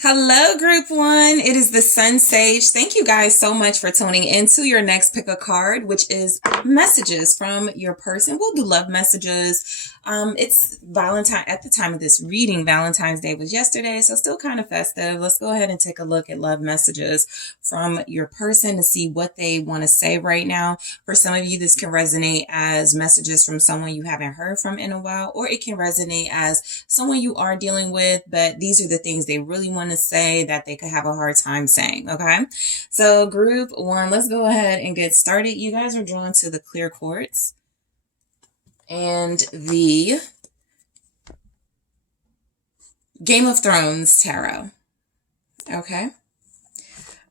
Hello, Group One. It is the SunSage. Thank you guys so much for tuning into your next pick a card, which is messages from your person. We'll do love messages. It's Valentine at the time of this reading. Valentine's Day was yesterday, so still kind of festive. Let's go ahead and take a look at love messages from your person to see what they want to say right now. For some of you, this can resonate as messages from someone you haven't heard from in a while, or it can resonate as someone you are dealing with, but these are the things they really want to say that they could have a hard time saying. Okay, so Group One, let's go ahead and get started. You guys are drawn to the clear quartz and the Game of Thrones tarot. Okay,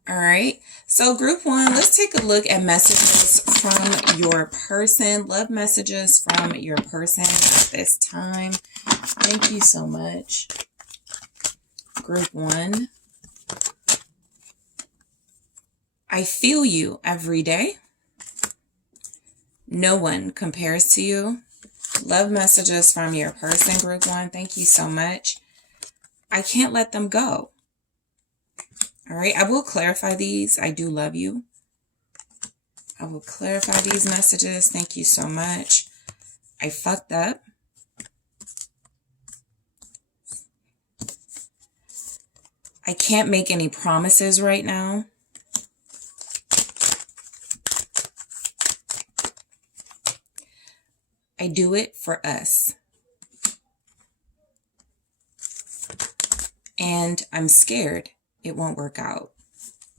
all right, so Group One, let's take a look at messages from your person. Love messages from your person at this time. Thank you so much. Group One, I feel you every day. No one compares to you. Love messages from your person, Group One. Thank you so much. I can't let them go. All right, I will clarify these. I do love you. I will clarify these messages. Thank you so much. I fucked up. I can't make any promises right now. I do it for us. And I'm scared it won't work out.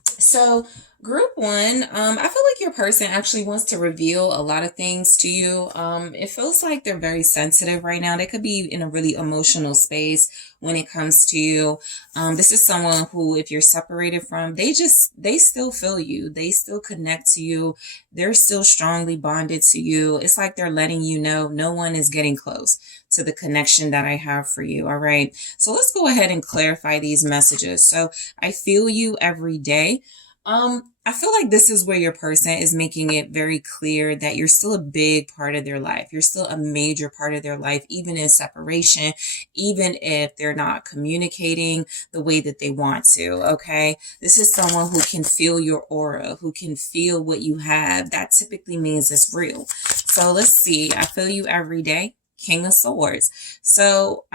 So Group One, I feel like your person actually wants to reveal a lot of things to you. It feels like they're very sensitive right now. They could be in a really emotional space when it comes to you. This is someone who, if you're separated from, they still feel you. They still connect to you. They're still strongly bonded to you. It's like they're letting you know no one is getting close to the connection that I have for you. All right. So let's go ahead and clarify these messages. So I feel you every day. I feel like this is where your person is making it very clear that you're still a big part of their life. You're still a major part of their life, even in separation, even if they're not communicating the way that they want to. Okay. This is someone who can feel your aura, who can feel what you have. That typically means it's real. So let's see. I feel you every day. King of Swords. So,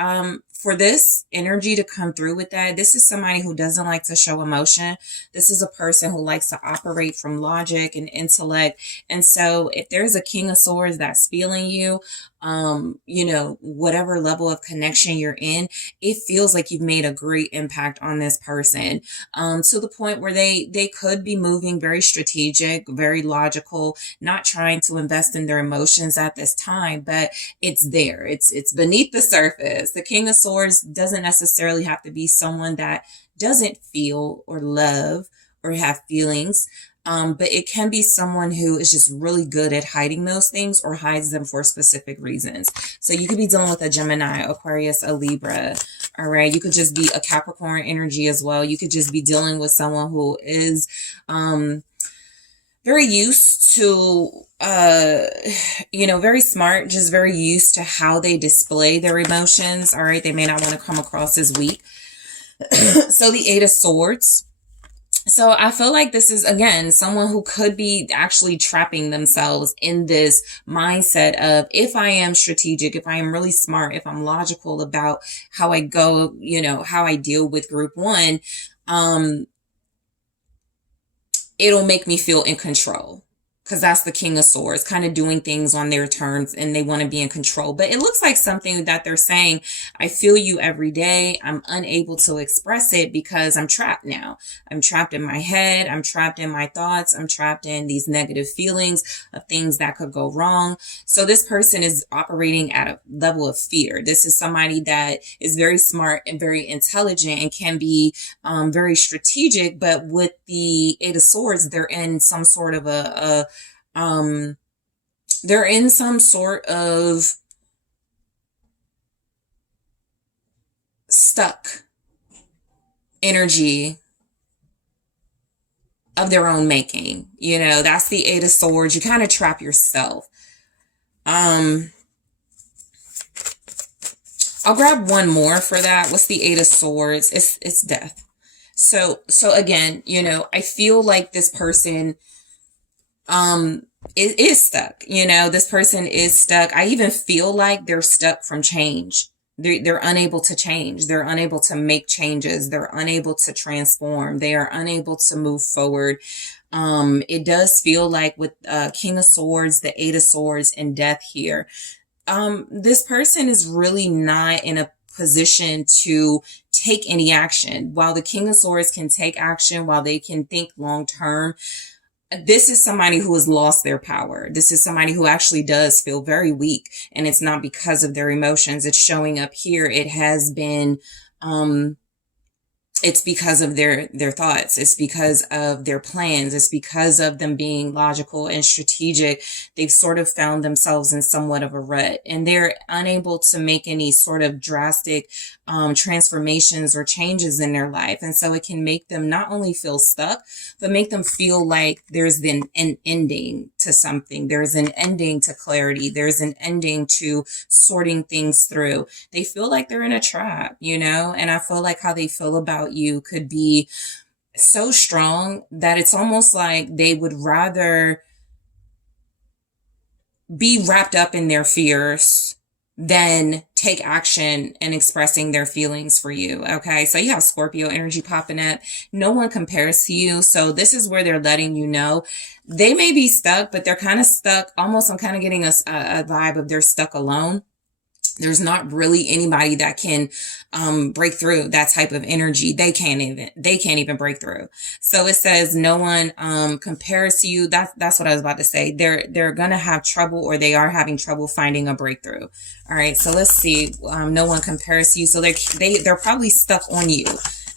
for this energy to come through with that, this is somebody who doesn't like to show emotion. This is a person who likes to operate from logic and intellect. And so if there's a King of Swords that's feeling you, whatever level of connection you're in, it feels like you've made a great impact on this person, to the point where they could be moving very strategic, very logical, not trying to invest in their emotions at this time, but it's there. It's beneath the surface. The King of Swords doesn't necessarily have to be someone that doesn't feel or love or have feelings. But it can be someone who is just really good at hiding those things or hides them for specific reasons. So you could be dealing with a Gemini, Aquarius, a Libra. All right. You could just be a Capricorn energy as well. You could just be dealing with someone who is, very used to, very smart, just very used to how they display their emotions. All right. They may not want to come across as weak. So the Eight of Swords. So I feel like this is, again, someone who could be actually trapping themselves in this mindset of, if I am strategic, if I am really smart, if I'm logical about how I go, how I deal with Group One, it'll make me feel in control. Because that's the King of Swords, kind of doing things on their terms and they want to be in control. But it looks like something that they're saying, I feel you every day. I'm unable to express it because I'm trapped now. I'm trapped in my head. I'm trapped in my thoughts. I'm trapped in these negative feelings of things that could go wrong. So this person is operating at a level of fear. This is somebody that is very smart and very intelligent and can be very strategic. But with the Eight of Swords, they're in some sort of they're in some sort of stuck energy of their own making. That's the Eight of Swords. You kind of trap yourself. I'll grab one more for that. What's the Eight of Swords? It's death. So again, you know, I feel like this person is stuck. You know, this person is stuck. I even feel like they're stuck from change. They're unable to change. They're unable to make changes. They're unable to transform. They are unable to move forward. It does feel like with King of Swords, the Eight of Swords, and death here, this person is really not in a position to take any action. While the King of Swords can take action, while they can think long term, this is somebody who has lost their power. This is somebody who actually does feel very weak, and it's not because of their emotions. It's showing up here. It has been, it's because of their thoughts. It's because of their plans. It's because of them being logical and strategic. They've sort of found themselves in somewhat of a rut, and they're unable to make any sort of drastic transformations or changes in their life. And so it can make them not only feel stuck, but make them feel like there's an ending to something. There's an ending to clarity. There's an ending to sorting things through. They feel like they're in a trap, you know, and I feel like how they feel about you could be so strong that it's almost like they would rather be wrapped up in their fears than take action and expressing their feelings for you. Okay. So you have Scorpio energy popping up. No one compares to you. So this is where they're letting you know they may be stuck, but they're kind of stuck. Almost, I'm kind of getting a vibe of they're stuck alone. There's not really anybody that can break through that type of energy. They can't even break through. So it says no one compares to you. That's what I was about to say. They're gonna have trouble, or they are having trouble finding a breakthrough. All right, so let's see. No one compares to you. So they're probably stuck on you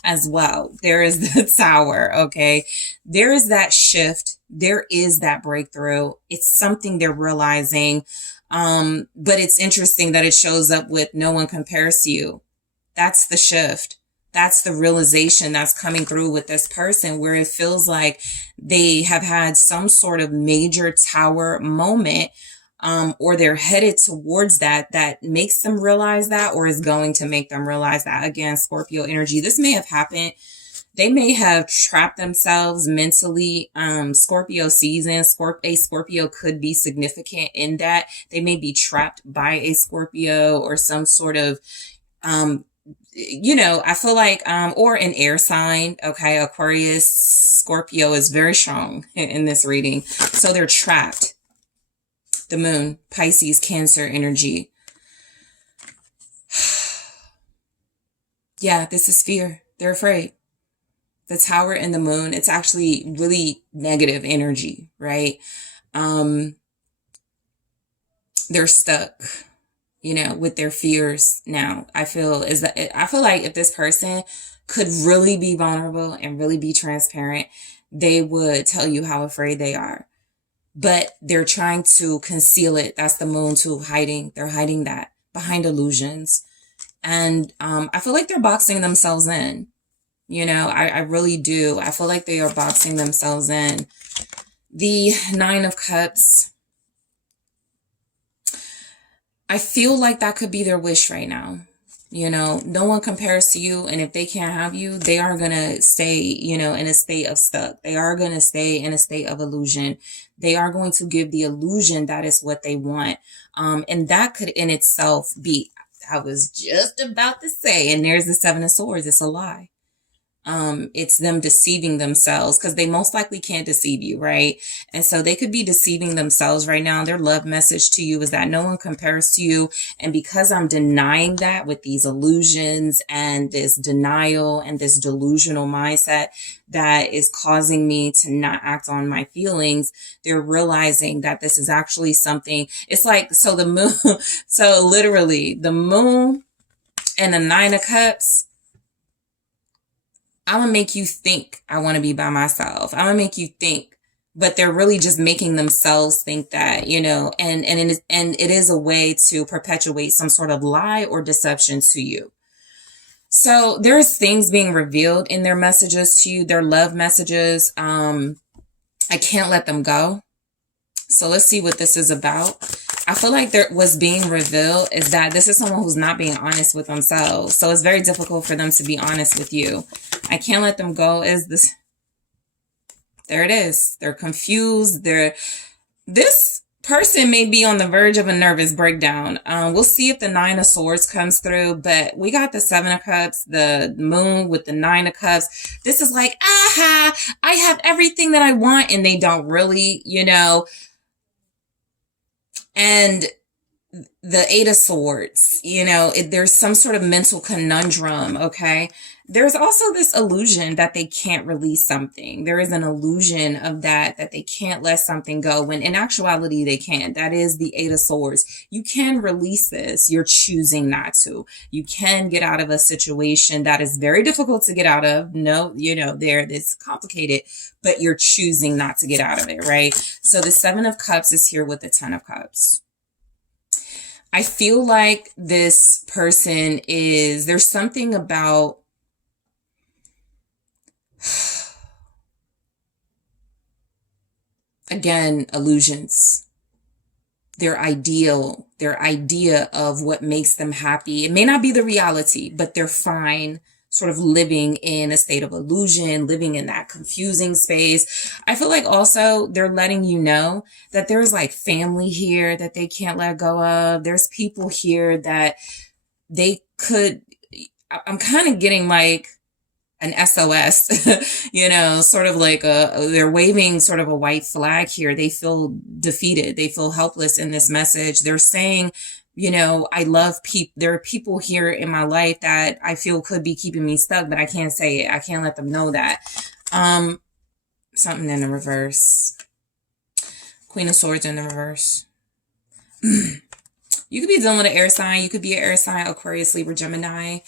as well. There is the Tower. Okay, there is that shift. There is that breakthrough. It's something they're realizing. But it's interesting that it shows up with no one compares to you. That's the shift. That's the realization that's coming through with this person, where it feels like they have had some sort of major Tower moment, or they're headed towards that makes them realize that, or is going to make them realize that. Again, Scorpio energy. This may have happened. They may have trapped themselves mentally. Scorpio season, a Scorpio could be significant in that they may be trapped by a Scorpio or some sort of, you know, I feel like, or an air sign. Okay. Aquarius, Scorpio is very strong in this reading. So they're trapped. The Moon, Pisces, Cancer energy. Yeah, this is fear. They're afraid. The Tower and the Moon, it's actually really negative energy, right? They're stuck, you know, with their fears now. I feel like if this person could really be vulnerable and really be transparent, they would tell you how afraid they are. But they're trying to conceal it. That's the Moon too, hiding. They're hiding that behind illusions. And I feel like they're boxing themselves in. You know, I really do. I feel like they are boxing themselves in. The Nine of Cups. I feel like that could be their wish right now. You know, no one compares to you. And if they can't have you, they are going to stay, you know, in a state of stuck. They are going to stay in a state of illusion. They are going to give the illusion that is what they want. And that could in itself be, I was just about to say, and there's the Seven of Swords. It's a lie. It's them deceiving themselves, because they most likely can't deceive you, right? And so they could be deceiving themselves right now. Their love message to you is that no one compares to you. And because I'm denying that with these illusions and this denial and this delusional mindset that is causing me to not act on my feelings, they're realizing that this is actually something. It's like, so the Moon, so literally the Moon and the Nine of Cups, I'm going to make you think I want to be by myself. I'm going to make you think, but they're really just making themselves think that, you know, and it is a way to perpetuate some sort of lie or deception to you. So there's things being revealed in their messages to you, their love messages. I can't let them go. So let's see what this is about. I feel like what's being revealed is that this is someone who's not being honest with themselves. So it's very difficult for them to be honest with you. I can't let them go is this. There it is. They're confused. This person may be on the verge of a nervous breakdown. We'll see if the Nine of Swords comes through, but we got the Seven of Cups, the Moon with the Nine of Cups. This is like, aha, I have everything that I want, and they don't really, you know. And the Eight of Swords, you know, there's some sort of mental conundrum, okay? There's also this illusion that they can't release something. There is an illusion of that they can't let something go, when in actuality they can. That is the Eight of Swords. You can release this. You're choosing not to. You can get out of a situation that is very difficult to get out of. No, you know, it's complicated, but you're choosing not to get out of it, right? So the Seven of Cups is here with the Ten of Cups. I feel like this person there's something about, again, illusions. Their idea of what makes them happy. It may not be the reality, but they're fine sort of living in a state of illusion, living in that confusing space. I feel like also they're letting you know that there's like family here that they can't let go of. There's people here that they could, I'm kind of getting like an SOS, you know, sort of like they're waving sort of a white flag here. They feel defeated. They feel helpless in this message. They're saying, you know, I love people. There are people here in my life that I feel could be keeping me stuck, but I can't say it. I can't let them know that. Something in the reverse. Queen of Swords in the reverse. You could be dealing with an air sign. You could be an air sign, Aquarius, Libra, Gemini.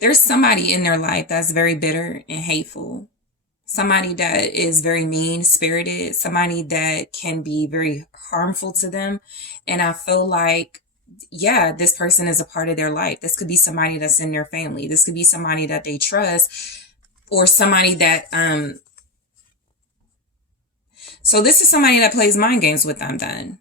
There's somebody in their life that's very bitter and hateful. Somebody that is very mean-spirited. Somebody that can be very harmful to them. And I feel like, yeah, this person is a part of their life. This could be somebody that's in their family. This could be somebody that they trust. Or somebody that, so this is somebody that plays mind games with them then.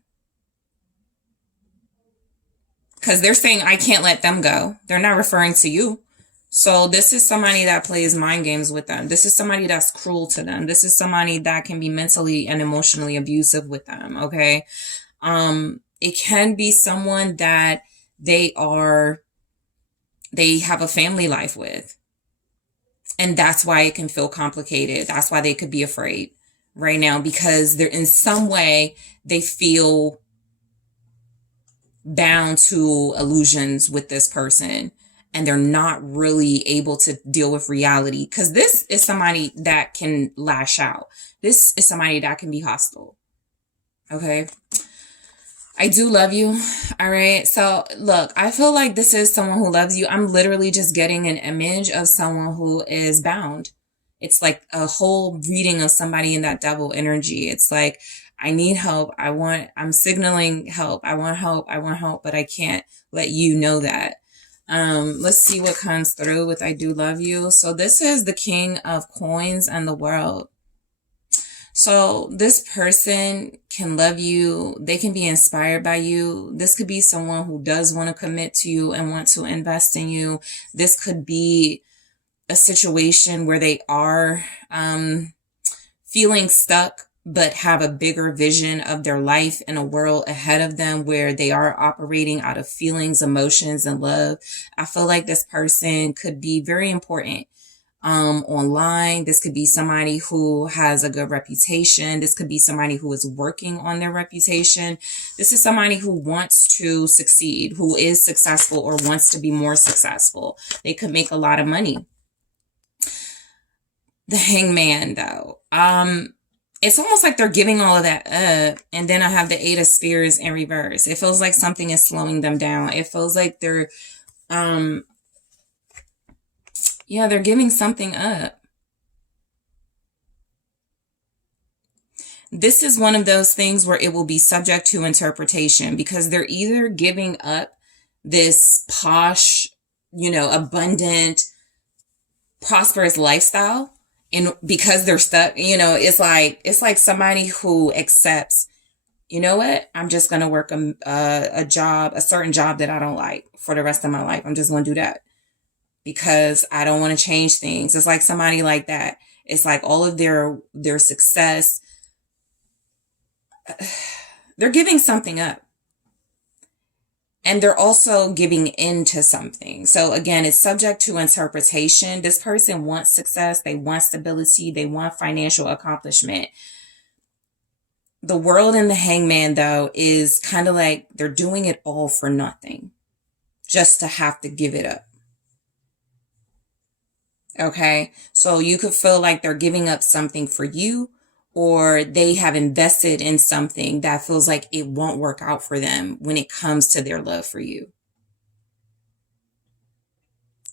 Because they're saying, I can't let them go. They're not referring to you. So this is somebody that plays mind games with them. This is somebody that's cruel to them. This is somebody that can be mentally and emotionally abusive with them, okay? It can be someone that they have a family life with. And that's why it can feel complicated. That's why they could be afraid right now, because they're in some way they feel bound to illusions with this person. And they're not really able to deal with reality, because this is somebody that can lash out. This is somebody that can be hostile. Okay. I do love you. All right. So look, I feel like this is someone who loves you. I'm literally just getting an image of someone who is bound. It's like a whole reading of somebody in that double energy. It's like, I need help. I'm signaling help. I want help, but I can't let you know that. Let's see what comes through with I do love you. So this is the King of Coins and the World. So this person can love you. They can be inspired by you. This could be someone who does want to commit to you and want to invest in you. This could be a situation where they are feeling stuck, but have a bigger vision of their life and a world ahead of them where they are operating out of feelings, emotions, and love. I feel like this person could be very important online. This could be somebody who has a good reputation. This could be somebody who is working on their reputation. This is somebody who wants to succeed, who is successful or wants to be more successful. They could make a lot of money. The Hangman, though. It's almost like they're giving all of that up. And then I have the Eight of Spears in reverse. It feels like something is slowing them down. It feels like they're, they're giving something up. This is one of those things where it will be subject to interpretation, because they're either giving up this posh, abundant, prosperous lifestyle, And because they're stuck, you know, it's like somebody who accepts, you know what? I'm just going to work a job, a certain job that I don't like for the rest of my life. I'm just going to do that because I don't want to change things. It's like somebody like that. It's like all of their success, they're giving something up. And they're also giving in to something. So again, it's subject to interpretation. This person wants success. They want stability. They want financial accomplishment. The World and the Hangman, though, is kind of like they're doing it all for nothing, just to have to give it up. Okay, so you could feel like they're giving up something for you, or they have invested in something that feels like it won't work out for them when it comes to their love for you.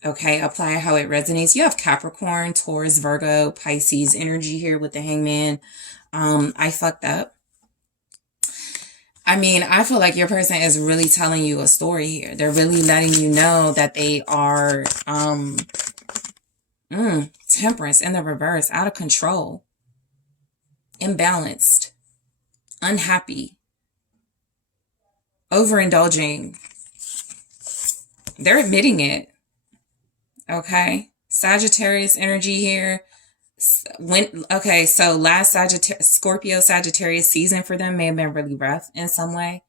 Okay, apply how it resonates. You have Capricorn, Taurus, Virgo, Pisces energy here with the Hangman. I fucked up. I mean, I feel like your person is really telling you a story here. They're really letting you know that they are Temperance in the reverse, out of control, imbalanced, unhappy, overindulging. They're admitting it. Okay. Sagittarius energy here. So last Scorpio Sagittarius season for them may have been really rough in some way.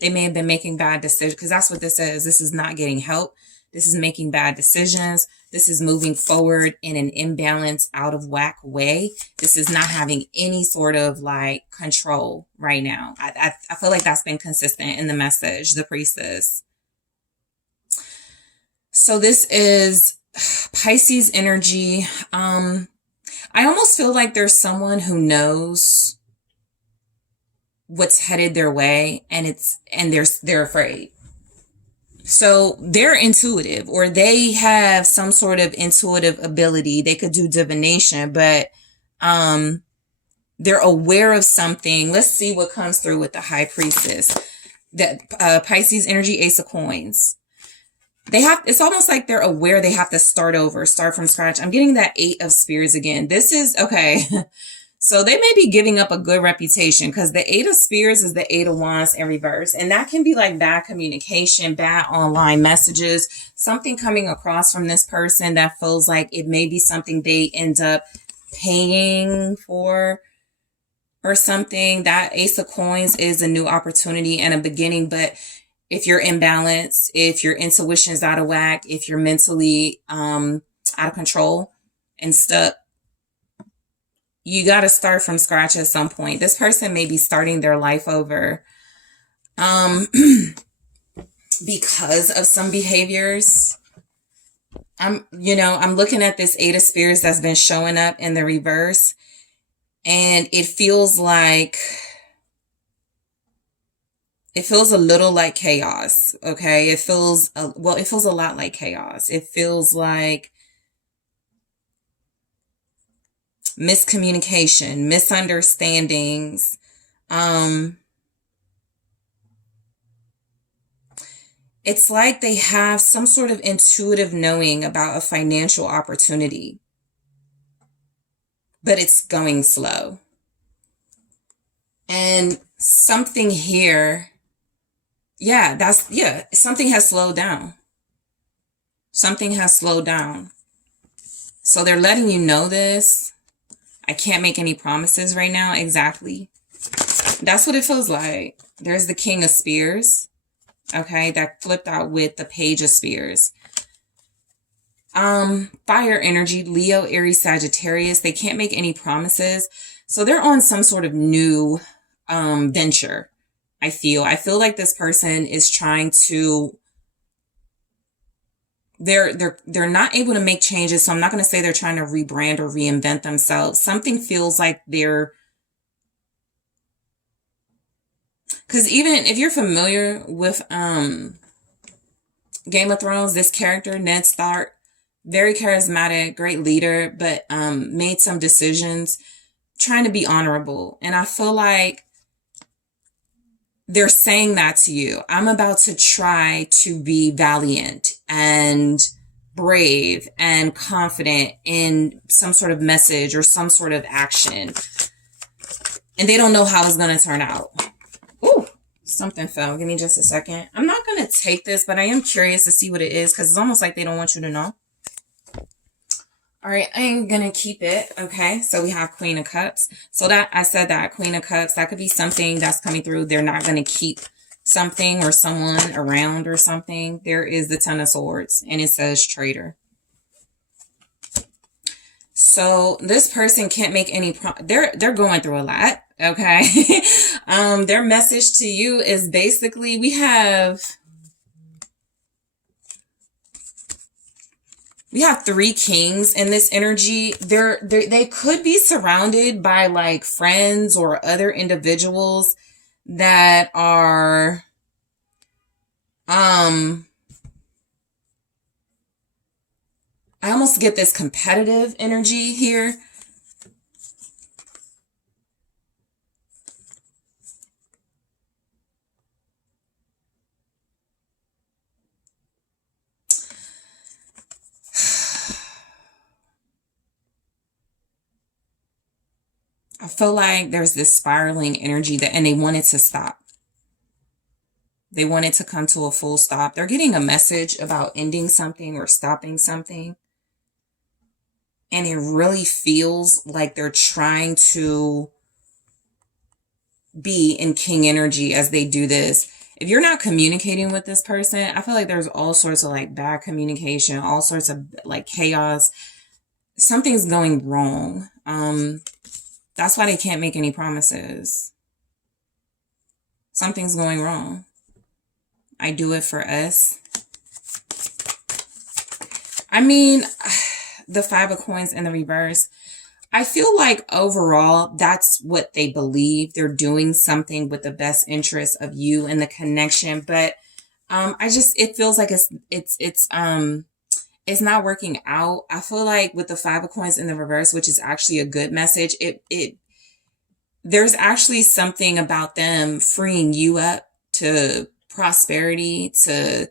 They may have been making bad decisions, because that's what this is. This is not getting help. This is making bad decisions. This is moving forward in an imbalanced, out of whack way. This is not having any sort of like control right now. I feel like that's been consistent in the message, the Priestess. So this is Pisces energy. I almost feel like there's someone who knows what's headed their way, and they're afraid. So they're intuitive, or they have some sort of intuitive ability. They could do divination, but they're aware of something. Let's see what comes through with the High Priestess. That Pisces energy, Ace of Coins. It's almost like they're aware they have to start over, start from scratch. I'm getting that Eight of Spears again. This is, okay. So they may be giving up a good reputation, because the Eight of Spears is the Eight of Wands in reverse. And that can be like bad communication, bad online messages, something coming across from this person that feels like it may be something they end up paying for or something. That Ace of Coins is a new opportunity and a beginning. But if you're imbalanced, if your intuition is out of whack, if you're mentally out of control and stuck, you got to start from scratch at some point. This person may be starting their life over because of some behaviors. I'm looking at this Eight of Spears that's been showing up in the reverse, and it feels a little like chaos. Okay. It feels a lot like chaos. It feels like miscommunication, misunderstandings. It's like they have some sort of intuitive knowing about a financial opportunity, but it's going slow. And something here, something has slowed down. Something has slowed down. So they're letting you know this. I can't make any promises right now. Exactly. That's what it feels like. There's the King of Spears. Okay. That flipped out with the Page of Spears. Fire energy, Leo, Aries, Sagittarius. They can't make any promises. So they're on some sort of new venture. I feel like this person is trying to, they're not able to make changes. So I'm not going to say they're trying to rebrand or reinvent themselves. Something feels like because even if you're familiar with Game of Thrones, this character, Ned Stark, very charismatic, great leader, but made some decisions trying to be honorable. And I feel like they're saying that to you. I'm about to try to be valiant and brave and confident in some sort of message or some sort of action. And they don't know how it's going to turn out. Ooh, something fell. Give me just a second. I'm not going to take this, but I am curious to see what it is because it's almost like they don't want you to know. All right, I am going to keep it. Okay, so we have Queen of Cups. So that I said that Queen of Cups, that could be something that's coming through. They're not going to keep something or someone around or something. There is the Ten of Swords and it says traitor. So this person can't make any they're going through a lot, okay? Their message to you is basically we have 3 kings in this energy. They could be surrounded by like friends or other individuals that are I almost get this competitive energy here. I feel like there's this spiraling energy and they want it to stop. They want it to come to a full stop. They're getting a message about ending something or stopping something. And it really feels like they're trying to be in king energy as they do this. If you're not communicating with this person, I feel like there's all sorts of like bad communication, all sorts of like chaos. Something's going wrong. That's why they can't make any promises. Something's going wrong. I do it for us. I mean, the 5 of Coins in the reverse. I feel like overall, that's what they believe. They're doing something with the best interest of you and the connection. But it feels like it's not working out. I feel like with the 5 of Coins in the reverse, which is actually a good message, there's actually something about them freeing you up to prosperity, to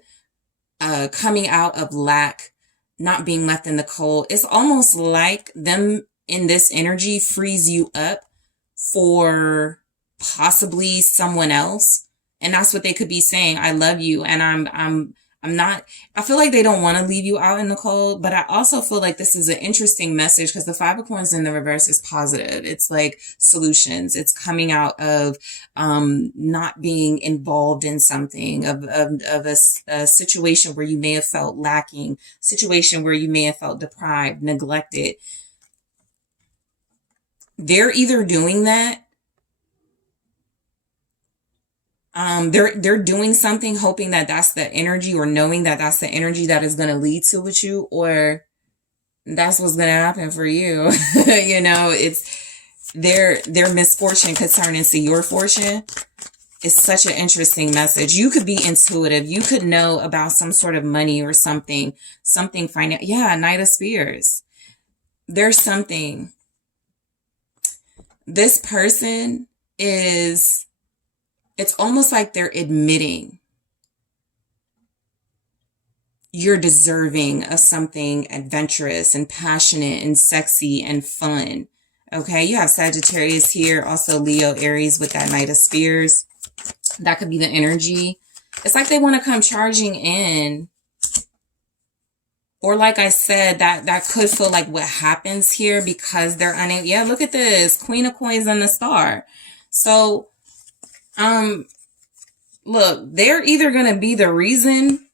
coming out of lack, not being left in the cold. It's almost like them in this energy frees you up for possibly someone else. And that's what they could be saying. I love you. And I'm not, I feel like they don't want to leave you out in the cold, but I also feel like this is an interesting message because the 5 of Coins in the reverse is positive. It's like solutions. It's coming out of, not being involved in something, of a situation where you may have felt lacking, situation where you may have felt deprived, neglected. They're either doing that. They're doing something hoping that that's the energy, or knowing that that's the energy that is going to lead to with you, or that's what's going to happen for you. You know, it's their misfortune could turn into your fortune. It's such an interesting message. You could be intuitive. You could know about some sort of money or something financial. Yeah, Knight of Spears. There's something. This person is, it's almost like they're admitting you're deserving of something adventurous and passionate and sexy and fun. Okay, you have Sagittarius here, also Leo, Aries with that Knight of Spears. That could be the energy. It's like they want to come charging in. Or like I said, that could feel like what happens here because they're unable. Yeah, look at this. Queen of Coins and the Star. So, look, they're either going to be the reason,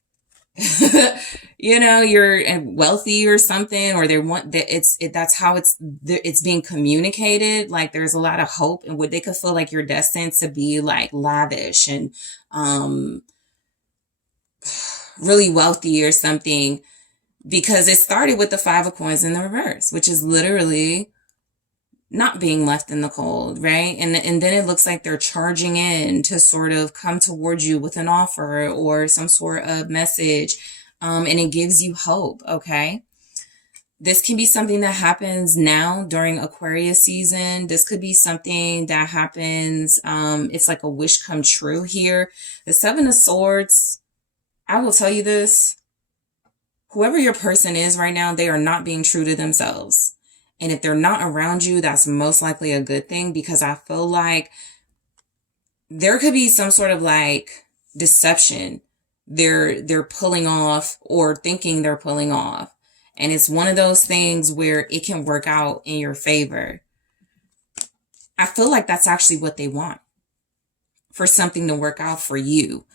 you know, you're wealthy or something, or they want that that's how it's being communicated. Like there's a lot of hope, and they could feel like you're destined to be like lavish and, really wealthy or something, because it started with the 5 of Coins in the reverse, which is literally not being left in the cold, right? And then it looks like they're charging in to sort of come towards you with an offer or some sort of message. And it gives you hope, okay? This can be something that happens now during Aquarius season. This could be something that happens, it's like a wish come true here. The 7 of Swords, I will tell you this. whoever your person is right now, they are not being true to themselves. And if they're not around you, that's most likely a good thing, because I feel like there could be some sort of like deception they're pulling off, or thinking they're pulling off. And it's one of those things where it can work out in your favor. I feel like that's actually what they want, for something to work out for you.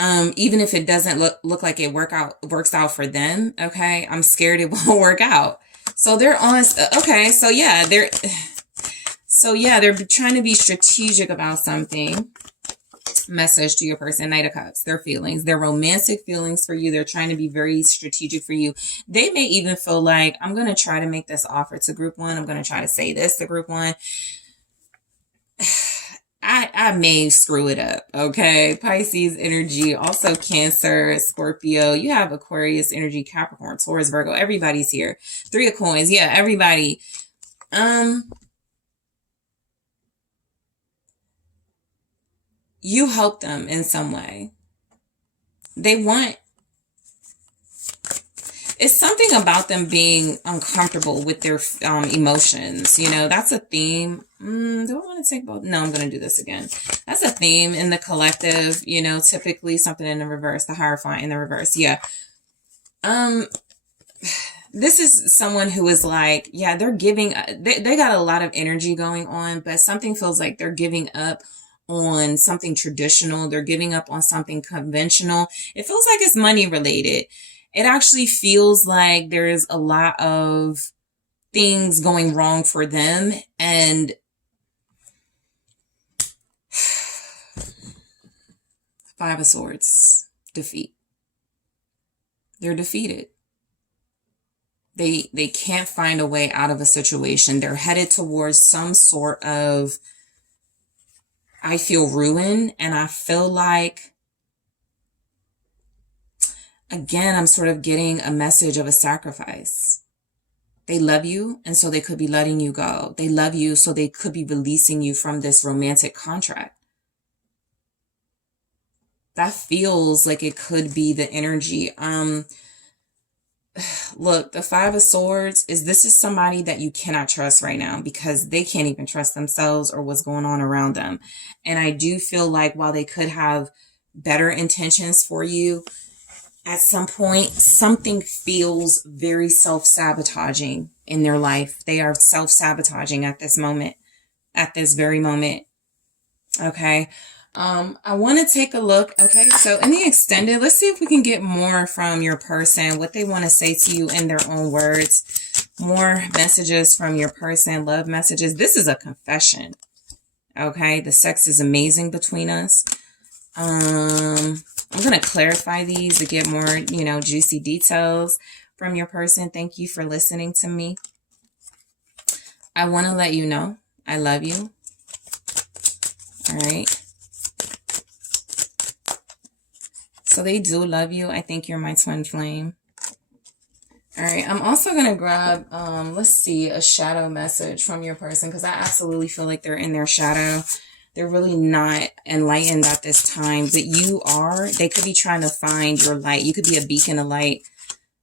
Even if it doesn't look like it works out for them, okay? I'm scared it won't work out. So they're honest. Okay, so yeah, they're trying to be strategic about something. Message to your person, Knight of Cups, their feelings, their romantic feelings for you. They're trying to be very strategic for you. They may even feel like, I'm going to try to make this offer to group one. I'm going to try to say this to group one. I may screw it up, okay? Pisces energy, also Cancer, Scorpio. You have Aquarius energy, Capricorn, Taurus, Virgo. Everybody's here. 3 of Coins. Yeah, everybody. You help them in some way. It's something about them being uncomfortable with their emotions. You know, that's a theme. Do I want to take both? No, I'm going to do this again. That's a theme in the collective, you know, typically something in the reverse, the Hierophant in the reverse. Yeah. This is someone who is like, yeah, they're giving, they got a lot of energy going on, but something feels like they're giving up on something traditional. They're giving up on something conventional. It feels like it's money related. It actually feels like there's a lot of things going wrong for them. And Five of Swords, defeat. They're defeated. They can't find a way out of a situation. They're headed towards some sort of, I feel, ruin. And I feel like, again, I'm sort of getting a message of a sacrifice. They love you, and so they could be letting you go. They love you, so they could be releasing you from this romantic contract. That feels like it could be the energy. Look, the Five of Swords this is somebody that you cannot trust right now, because they can't even trust themselves or what's going on around them. And I do feel like while they could have better intentions for you, at some point, something feels very self-sabotaging in their life. They are self-sabotaging at this moment, at this very moment. Okay. I want to take a look. Okay. So in the extended, let's see if we can get more from your person, what they want to say to you in their own words. More messages from your person, love messages. This is a confession. Okay. The sex is amazing between us. I'm going to clarify these to get more, you know, juicy details from your person. Thank you for listening to me. I want to let you know I love you. All right. So they do love you. I think you're my twin flame. All right. I'm also going to grab, let's see, a shadow message from your person, because I absolutely feel like they're in their shadow. They're really not enlightened at this time, but you are. They could be trying to find your light. You could be a beacon of light.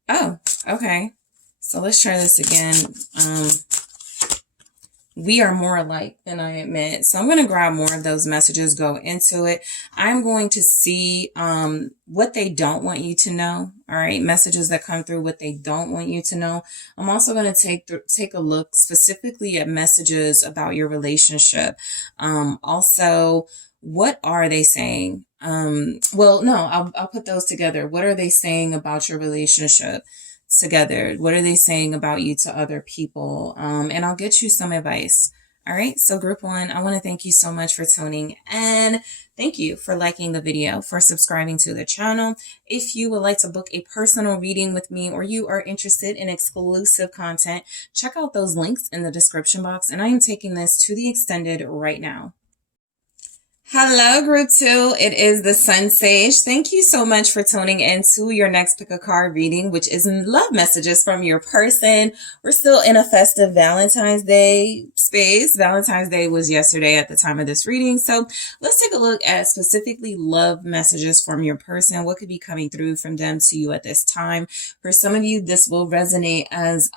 Oh, okay. So let's try this again. We are more alike than I admit. So I'm going to grab more of those messages, go into it. I'm going to see what they don't want you to know. All right. Messages that come through, what they don't want you to know. I'm also going to take a look specifically at messages about your relationship. Also, what are they saying? Well, no, I'll put those together. What are they saying about your relationship together? What are they saying about you to other people? And I'll get you some advice. All right. So group one, I want to thank you so much for tuning in. Thank you for liking the video, for subscribing to the channel. If you would like to book a personal reading with me, or you are interested in exclusive content, check out those links in the description box. And I am taking this to the extended right now. Hello, Group 2. It is the SunSage. Thank you so much for tuning in to your next pick a card reading, which is love messages from your person. We're still in a festive Valentine's Day space. Valentine's Day was yesterday at the time of this reading. So let's take a look at specifically love messages from your person. What could be coming through from them to you at this time? For some of you, this will resonate as,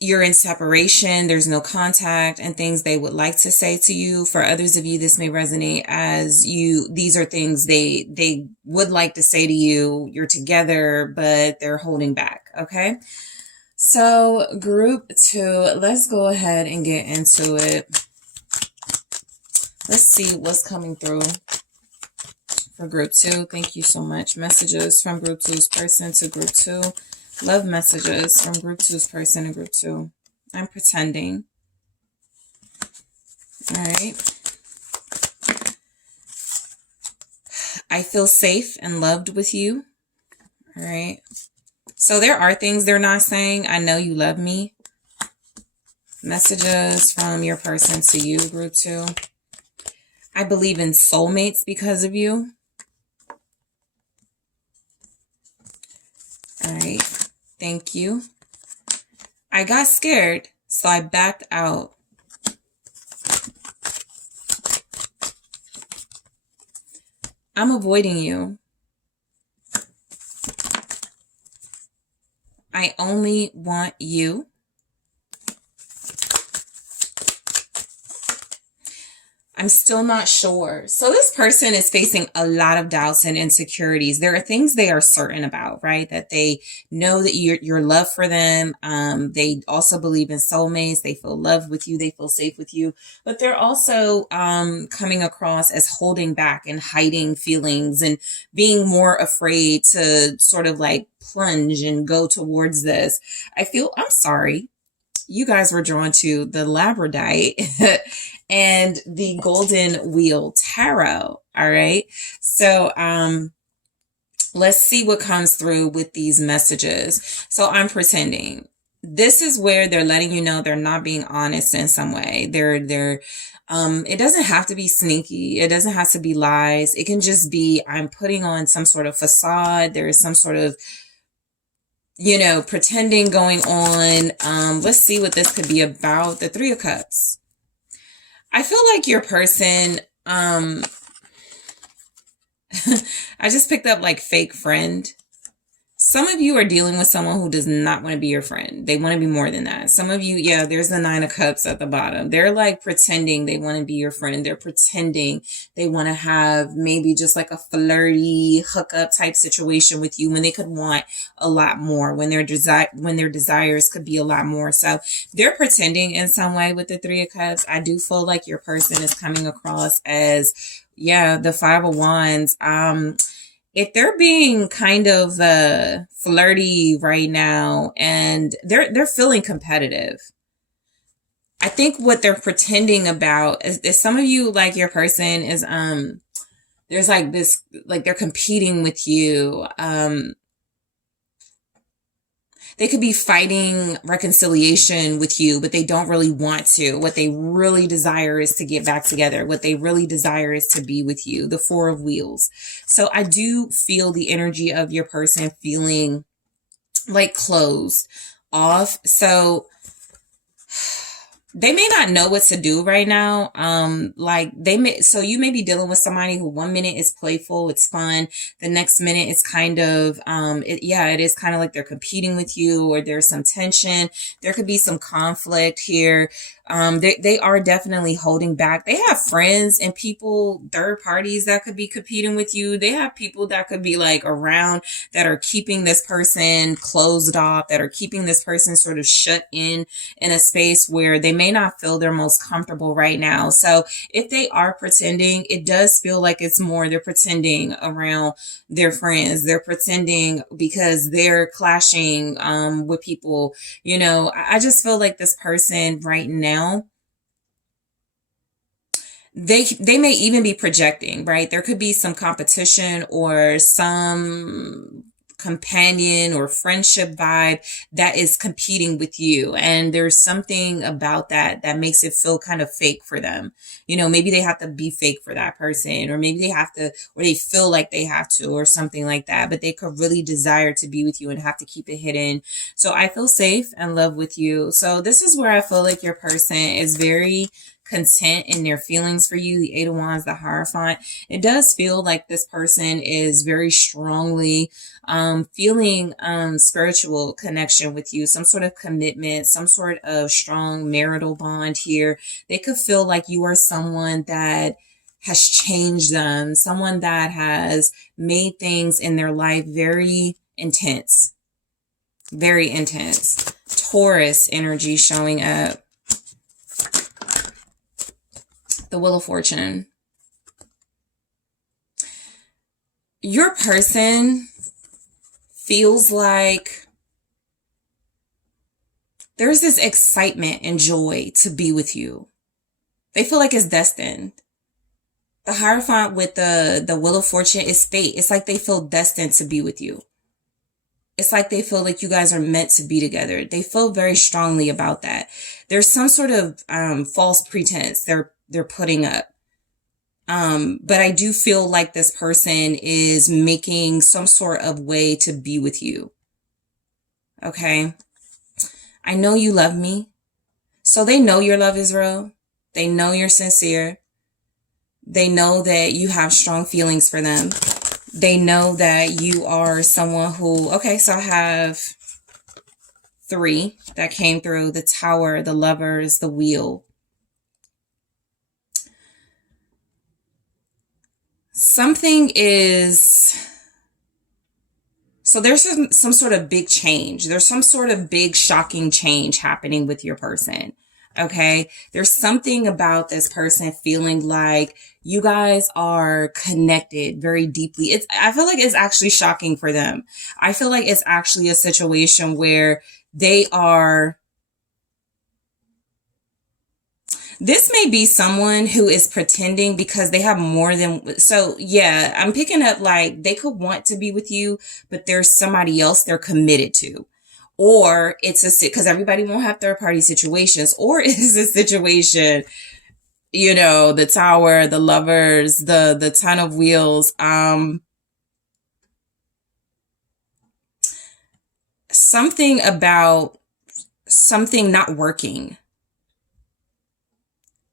you're in separation, there's no contact, and things they would like to say to you. For others of you, this may resonate as these are things they would like to say to you. You're together, but they're holding back. Okay. So Group 2, let's go ahead and get into it. Let's see what's coming through for Group 2. Thank you so much. Messages from Group 2's person to Group 2. Love messages from Group 2's person and Group 2. I'm pretending. All right. I feel safe and loved with you. All right. So there are things they're not saying. I know you love me. Messages from your person to you, Group 2. I believe in soulmates because of you. All right. Thank you. I got scared, so I backed out. I'm avoiding you. I only want you. I'm still not sure. So this person is facing a lot of doubts and insecurities. There are things they are certain about, right? That they know that your love for them. They also believe in soulmates. They feel loved with you. They feel safe with you. But they're also coming across as holding back and hiding feelings and being more afraid to sort of like plunge and go towards this. I'm sorry. You guys were drawn to the Labradorite and the Golden Wheel Tarot. All right. So, let's see what comes through with these messages. So I'm pretending. This is where they're letting you know they're not being honest in some way. It doesn't have to be sneaky. It doesn't have to be lies. It can just be, I'm putting on some sort of facade. There is some sort of, pretending going on. Let's see what this could be about. The Three of Cups. I feel like your person, I just picked up like fake friend. Some of you are dealing with someone who does not want to be your friend. They want to be more than that. Some of you, yeah, there's the Nine of Cups at the bottom. They're like pretending they want to be your friend. They're pretending they want to have maybe just like a flirty hookup type situation with you when they could want a lot more, when their desires could be a lot more. So they're pretending in some way with the Three of Cups. I do feel like your person is coming across as, yeah, the Five of Wands. If they're being kind of flirty right now and they're feeling competitive, I think what they're pretending about is some of you, like your person is there's like this, like they're competing with you. They could be fighting reconciliation with you, but they don't really want to. What they really desire is to get back together. What they really desire is to be with you. The Four of Wheels. So I do feel the energy of your person feeling like closed off. So they may not know what to do right now. So you may be dealing with somebody who 1 minute is playful, it's fun. The next minute it's kind of, it is kind of like they're competing with you, or there's some tension. There could be some conflict here. They are definitely holding back. They have friends and people, third parties that could be competing with you. They have people that could be like around that are keeping this person closed off, that are keeping this person sort of shut in a space where they may not feel they're most comfortable right now. So if they are pretending, it does feel like it's more they're pretending around their friends. They're pretending because they're clashing with people. I just feel like this person right now, they may even be projecting, right? There could be some competition or some companion or friendship vibe that is competing with you. And there's something about that that makes it feel kind of fake for them. You know, maybe they have to be fake for that person, or maybe they have to, or they feel like they have to, or something like that. But they could really desire to be with you and have to keep it hidden. So I feel safe and love with you. So this is where I feel like your person is very content in their feelings for you. The Eight of Wands, the Hierophant. It does feel like this person is very strongly feeling spiritual connection with you, some sort of commitment, some sort of strong marital bond here. They could feel like you are someone that has changed them, someone that has made things in their life very intense, very intense. Taurus energy showing up. The Wheel of Fortune. Your person feels like there's this excitement and joy to be with you. They feel like it's destined. The Hierophant with the Wheel of Fortune is fate. It's like they feel destined to be with you. It's like they feel like you guys are meant to be together. They feel very strongly about that. There's some sort of false pretense they're putting up. But I do feel like this person is making some sort of way to be with you. Okay. I know you love me. So they know your love is real. They know you're sincere. They know that you have strong feelings for them. They know that you are someone who, okay, so I have 3 that came through: the Tower, the Lovers, the Wheel. Something is, so there's some sort of big change. There's some sort of big shocking change happening with your person. Okay. There's something about this person feeling like you guys are connected very deeply. I feel like it's actually shocking for them. I feel like it's actually a situation where they are, this may be someone who is pretending because they have more than, so yeah, I'm picking up like they could want to be with you, but there's somebody else they're committed to. Or it's because everybody won't have third party situations, or it's a situation, you know, the Tower, the Lovers, the Ton of Wheels, something about something not working,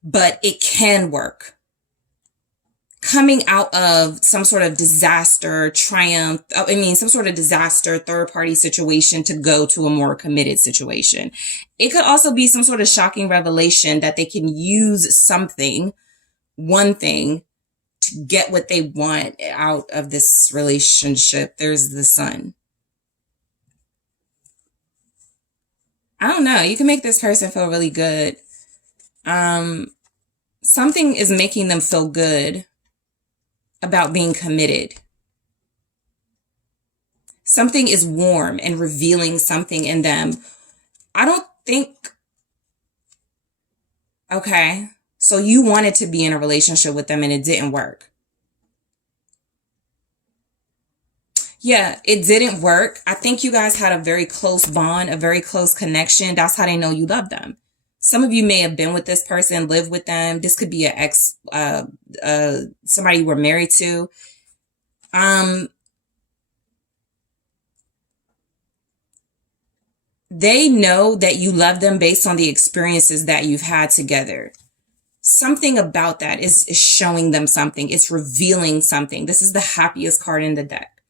but it can work. Coming out of some sort of disaster, triumph, some sort of disaster, third party situation to go to a more committed situation. It could also be some sort of shocking revelation that they can use something, one thing, to get what they want out of this relationship. There's the Sun. I don't know. You can make this person feel really good. Something is making them feel good about being committed. Something is warm and revealing something in them. I don't think, okay, so you wanted to be in a relationship with them and it didn't work. Yeah, it didn't work. I think you guys had a very close bond, a very close connection. That's how they know you love them. Some of you may have been with this person, lived with them. This could be an ex, somebody you were married to. They know that you love them based on the experiences that you've had together. Something about that is showing them something. It's revealing something. This is the happiest card in the deck.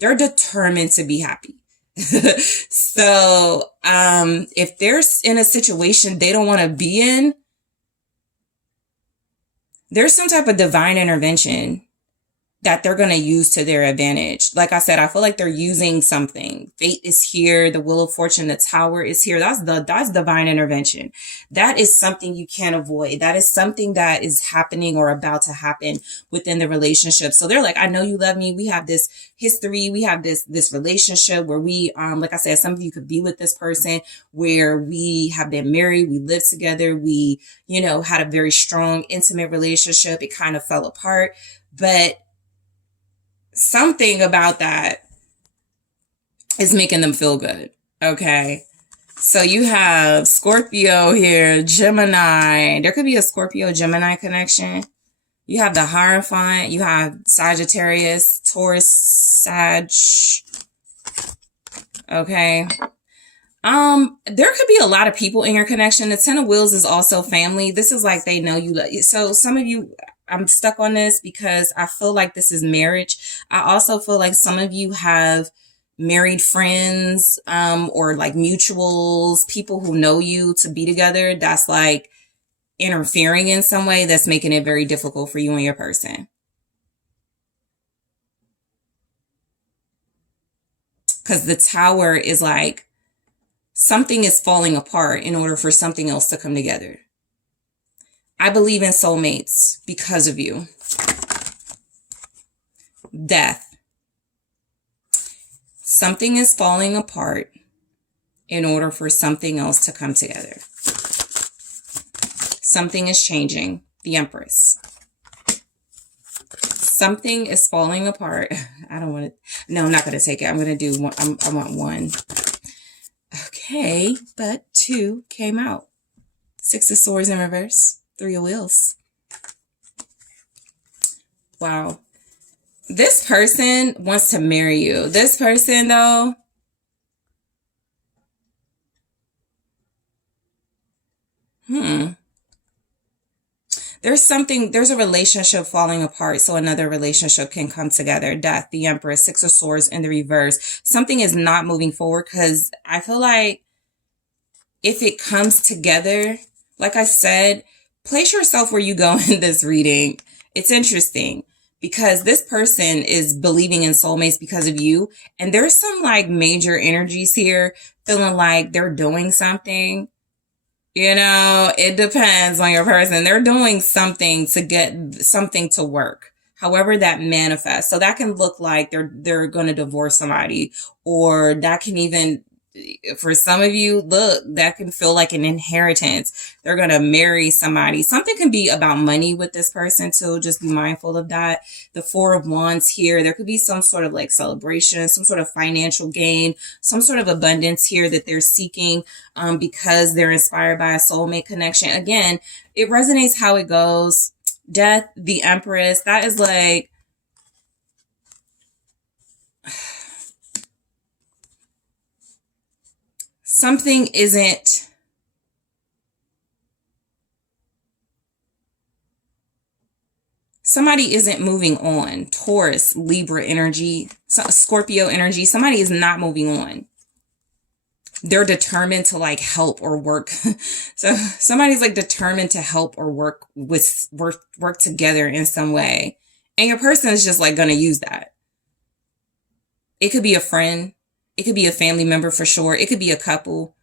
They're determined to be happy. So, if they're in a situation they don't want to be in, there's some type of divine intervention that they're going to use to their advantage. Like I said, I feel like they're using something. Fate is here. The Wheel of Fortune, the Tower is here. That's divine intervention. That is something you can't avoid. That is something that is happening or about to happen within the relationship. So they're like, I know you love me. We have this history. We have this relationship where we, like I said, some of you could be with this person where we have been married. We lived together. We, had a very strong, intimate relationship. It kind of fell apart, but something about that is making them feel good. Okay. So you have Scorpio here, Gemini. There could be a Scorpio-Gemini connection. You have the Hierophant. You have Sagittarius, Taurus, Sag. Okay. There could be a lot of people in your connection. The Ten of Wheels is also family. This is like they know you. So some of you, I'm stuck on this because I feel like this is marriage. I also feel like some of you have married friends, or like mutuals, people who know you to be together. That's like interfering in some way that's making it very difficult for you and your person. Because the Tower is like something is falling apart in order for something else to come together. I believe in soulmates because of you. Death. Something is falling apart in order for something else to come together. Something is changing. The Empress. Something is falling apart. I don't want to. No, I'm not going to take it. I'm going to do one. I want one. Okay, but two came out. Six of Swords in reverse. Three of Wheels. Wow. This person wants to marry you. This person, though, there's a relationship falling apart so another relationship can come together. Death, the Empress, Six of Swords in the reverse. Something is not moving forward because I feel like if it comes together, like I said, place yourself where you go in this reading. It's interesting because this person is believing in soulmates because of you. And there's some like major energies here feeling like they're doing something. You know, it depends on your person. They're doing something to get something to work, however that manifests. So that can look like they're going to divorce somebody, or that can even, for some of you, look, that can feel like an inheritance. They're going to marry somebody. Something can be about money with this person too. Just be mindful of that. The Four of Wands here, there could be some sort of like celebration, some sort of financial gain, some sort of abundance here that they're seeking, because they're inspired by a soulmate connection. Again, it resonates how it goes. Death, the Empress, that is like, something isn't, somebody isn't moving on. Taurus, Libra energy, Scorpio energy, somebody is not moving on. They're determined to like help or work. So somebody's like determined to help or work together in some way. And your person is just like going to use that. It could be a friend. It could be a family member for sure. It could be a couple.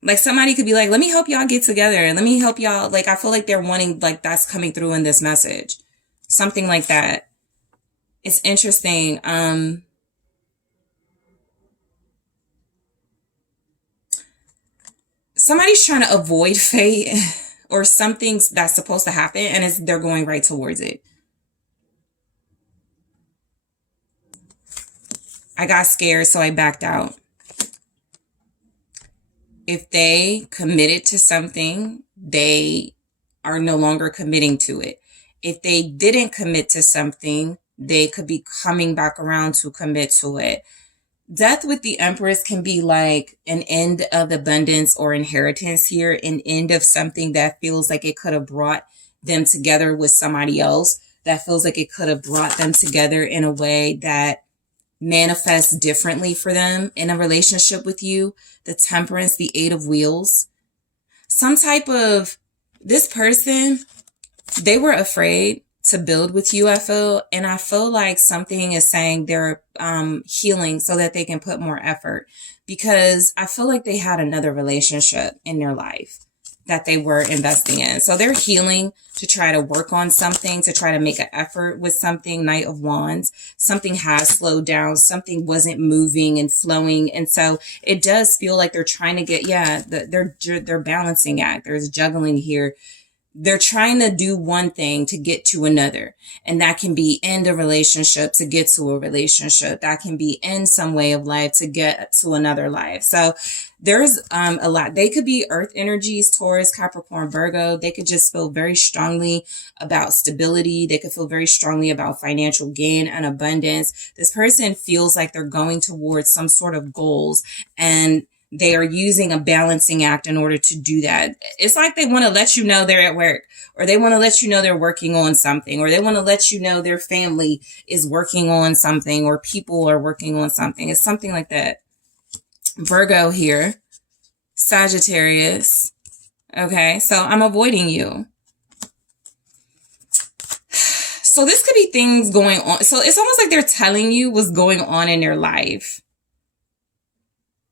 Like somebody could be like, let me help y'all get together. Let me help y'all. Like, I feel like they're wanting, like that's coming through in this message. Something like that. It's interesting. Somebody's trying to avoid fate or something that's supposed to happen, and they're going right towards it. I got scared, so I backed out. If they committed to something, they are no longer committing to it. If they didn't commit to something, they could be coming back around to commit to it. Death with the Empress can be like an end of abundance or inheritance here, an end of something that feels like it could have brought them together with somebody else, that feels like it could have brought them together in a way that manifests differently for them in a relationship with you. The Temperance, the Eight of Wheels, some type of, this person, they were afraid to build with you, I feel. And I feel like something is saying they're healing so that they can put more effort, because I feel like they had another relationship in their life that they were investing in. So they're healing to try to work on something, to try to make an effort with something. Knight of Wands, something has slowed down, something wasn't moving and flowing. And so it does feel like they're trying to get, they're balancing act. There's juggling here. they're trying to do one thing to get to another. And that can be end a relationship to get to a relationship. That can be end some way of life to get to another life. So there's a lot. They could be earth energies, Taurus, Capricorn, Virgo. They could just feel very strongly about stability. They could feel very strongly about financial gain and abundance. This person feels like they're going towards some sort of goals, and they are using a balancing act in order to do that. It's like they want to let you know they're at work, or they want to let you know they're working on something, or they want to let you know their family is working on something, or people are working on something. It's something like that. Virgo here, Sagittarius. Okay, so I'm avoiding you. So this could be things going on. So it's almost like they're telling you what's going on in their life.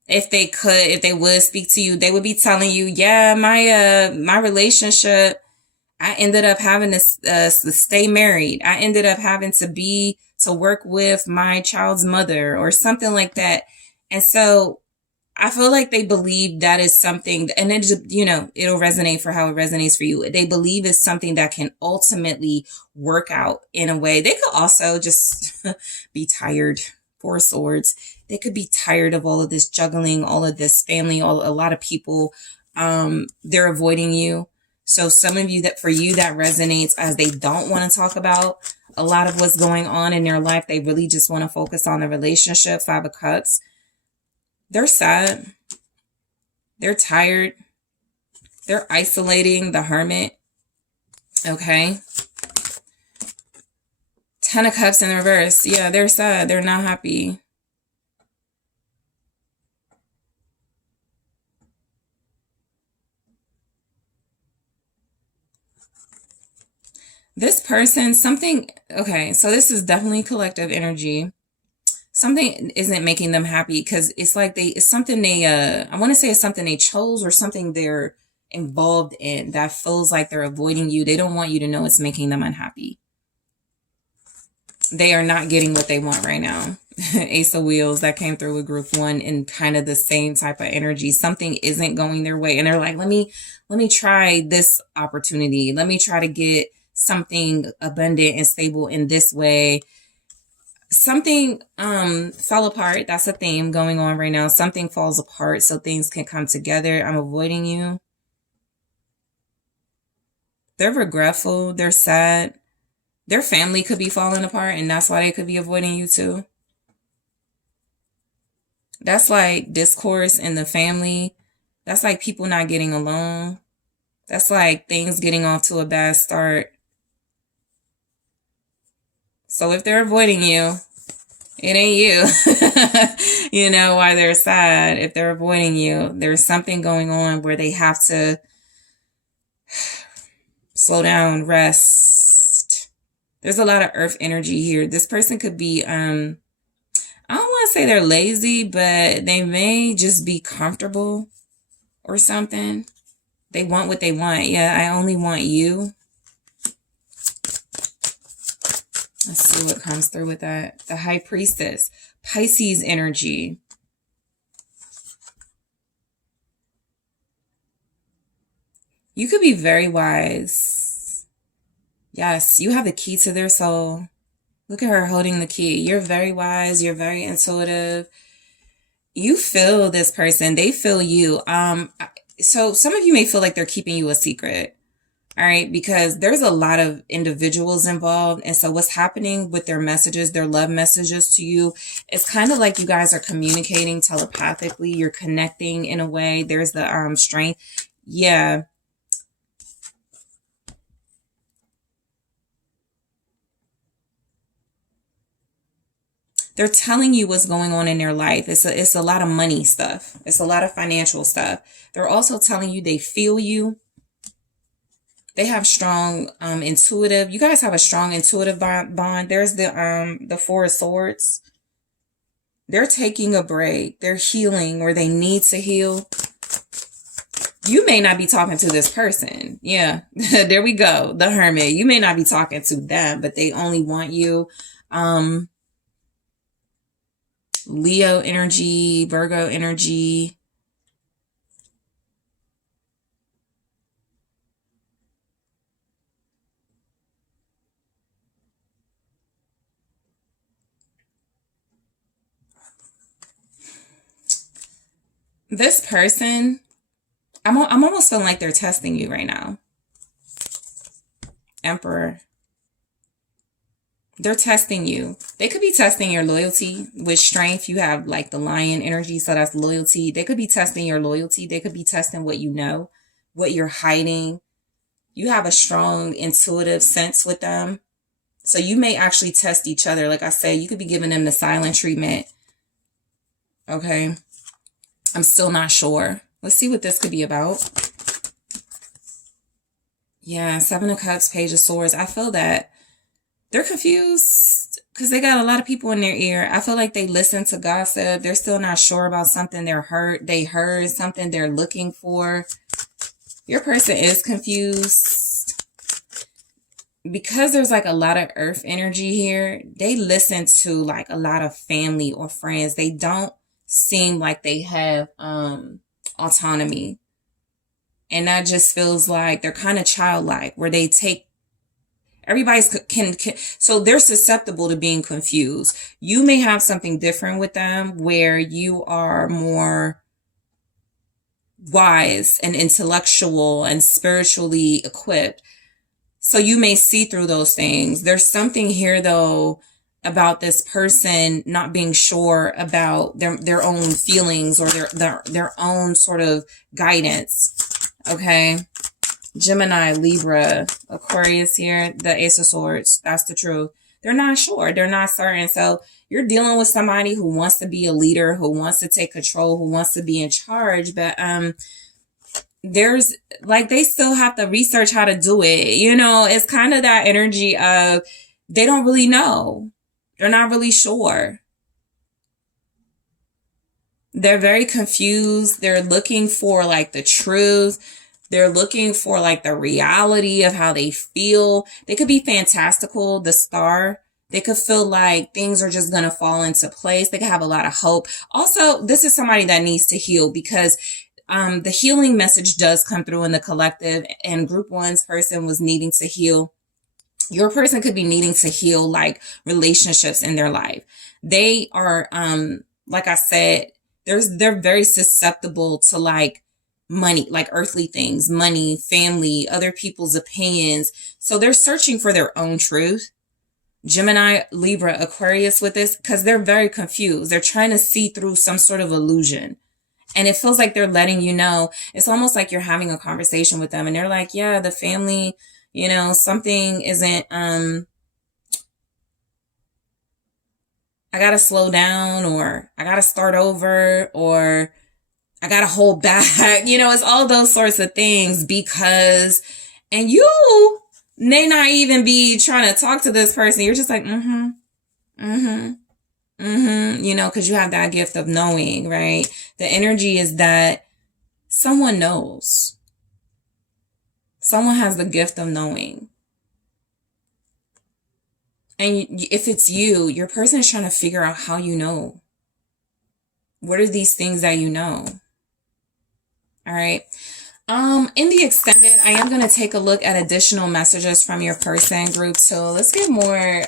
If they would speak to you, they would be telling you, yeah, my relationship, I ended up having to stay married. I ended up having to work with my child's mother or something like that. And so I feel like they believe that is something, and it, it'll resonate for how it resonates for you. They believe it's something that can ultimately work out in a way. They could also just be tired. Four of Swords. They could be tired of all of this juggling, all of this family, a lot of people. They're avoiding you. So some of you that resonates, as they don't want to talk about a lot of what's going on in their life. They really just want to focus on the relationship. Five of Cups. They're sad. They're tired. They're isolating. The Hermit. Okay. Ten of Cups in the reverse. Yeah, they're sad. They're not happy. This person, okay, so this is definitely collective energy. Something isn't making them happy because it's like it's something I want to say it's something they chose or something they're involved in that feels like they're avoiding you. They don't want you to know it's making them unhappy. They are not getting what they want right now. Ace of Wheels that came through with group one in kind of the same type of energy. Something isn't going their way. And they're like, let me try this opportunity. Let me try to get something abundant and stable in this way. Something fell apart. That's a theme going on right now. Something falls apart so things can come together. I'm avoiding you. They're regretful. They're sad. Their family could be falling apart, and that's why they could be avoiding you too. That's like discourse in the family. That's like people not getting along. That's like things getting off to a bad start. So if they're avoiding you, it ain't you. You know why they're sad. If they're avoiding you, there's something going on where they have to slow down, rest. There's a lot of earth energy here. This person could be, I don't want to say they're lazy, but they may just be comfortable or something. They want what they want. Yeah, I only want you. Let's see what comes through with that. The High Priestess. Pisces energy. You could be very wise. Yes, you have the key to their soul. Look at her holding the key. You're very wise. You're very intuitive. You feel this person. They feel you. So some of you may feel like they're keeping you a secret. All right, because there's a lot of individuals involved. And so what's happening with their messages, their love messages to you, it's kind of like you guys are communicating telepathically. You're connecting in a way. There's the strength. Yeah. They're telling you what's going on in their life. It's a lot of money stuff. It's a lot of financial stuff. They're also telling you they feel you. They have strong intuitive. You guys have a strong intuitive bond. There's the Four of Swords. They're taking a break. They're healing where they need to heal. You may not be talking to this person. Yeah, there we go. The Hermit. You may not be talking to them, but they only want you. Leo energy, Virgo energy. This person, I'm almost feeling like they're testing you right now. Emperor. They're testing you. They could be testing your loyalty with strength. You have like the lion energy, so that's loyalty. They could be testing your loyalty. They could be testing what you know, what you're hiding. You have a strong intuitive sense with them. So you may actually test each other. Like I said, you could be giving them the silent treatment. Okay. I'm still not sure. Let's see what this could be about. Yeah, Seven of Cups, Page of Swords. I feel that they're confused because they got a lot of people in their ear. I feel like they listen to gossip. They're still not sure about something they heard something they're looking for. Your person is confused because there's like a lot of earth energy here. They listen to like a lot of family or friends. They don't seem like they have autonomy. And that just feels like they're kind of childlike, where they take everybody's can so they're susceptible to being confused. You may have something different with them where you are more wise and intellectual and spiritually equipped. So you may see through those things. There's something here though about this person not being sure about their own feelings or their own sort of guidance. Okay. Gemini, Libra, Aquarius here, the Ace of Swords. That's the truth. They're not sure. They're not certain. So you're dealing with somebody who wants to be a leader, who wants to take control, who wants to be in charge. But there's like, they still have to research how to do it. You know, it's kind of that energy of they don't really know. They're not really sure. They're very confused. They're looking for like the truth. They're looking for like the reality of how they feel. They could be fantastical, the star. They could feel like things are just going to fall into place. They could have a lot of hope. Also, this is somebody that needs to heal because the healing message does come through in the collective, and group one's person was needing to heal. Your person could be needing to heal like relationships in their life. They are, like I said, they're very susceptible to like money, like earthly things, money, family, other people's opinions. So they're searching for their own truth. Gemini, Libra, Aquarius with this, because they're very confused. They're trying to see through some sort of illusion. And it feels like they're letting you know. It's almost like you're having a conversation with them and they're like, yeah, the family, you know, something isn't, I got to slow down, or I got to start over, or I got to hold back. You know, it's all those sorts of things because, and you may not even be trying to talk to this person. You're just like, you know, because you have that gift of knowing, right? The energy is that someone knows. Someone has the gift of knowing. And if it's you, your person is trying to figure out how you know. What are these things that you know? All right. In the extended, I am going to take a look at additional messages from your person group. So let's get more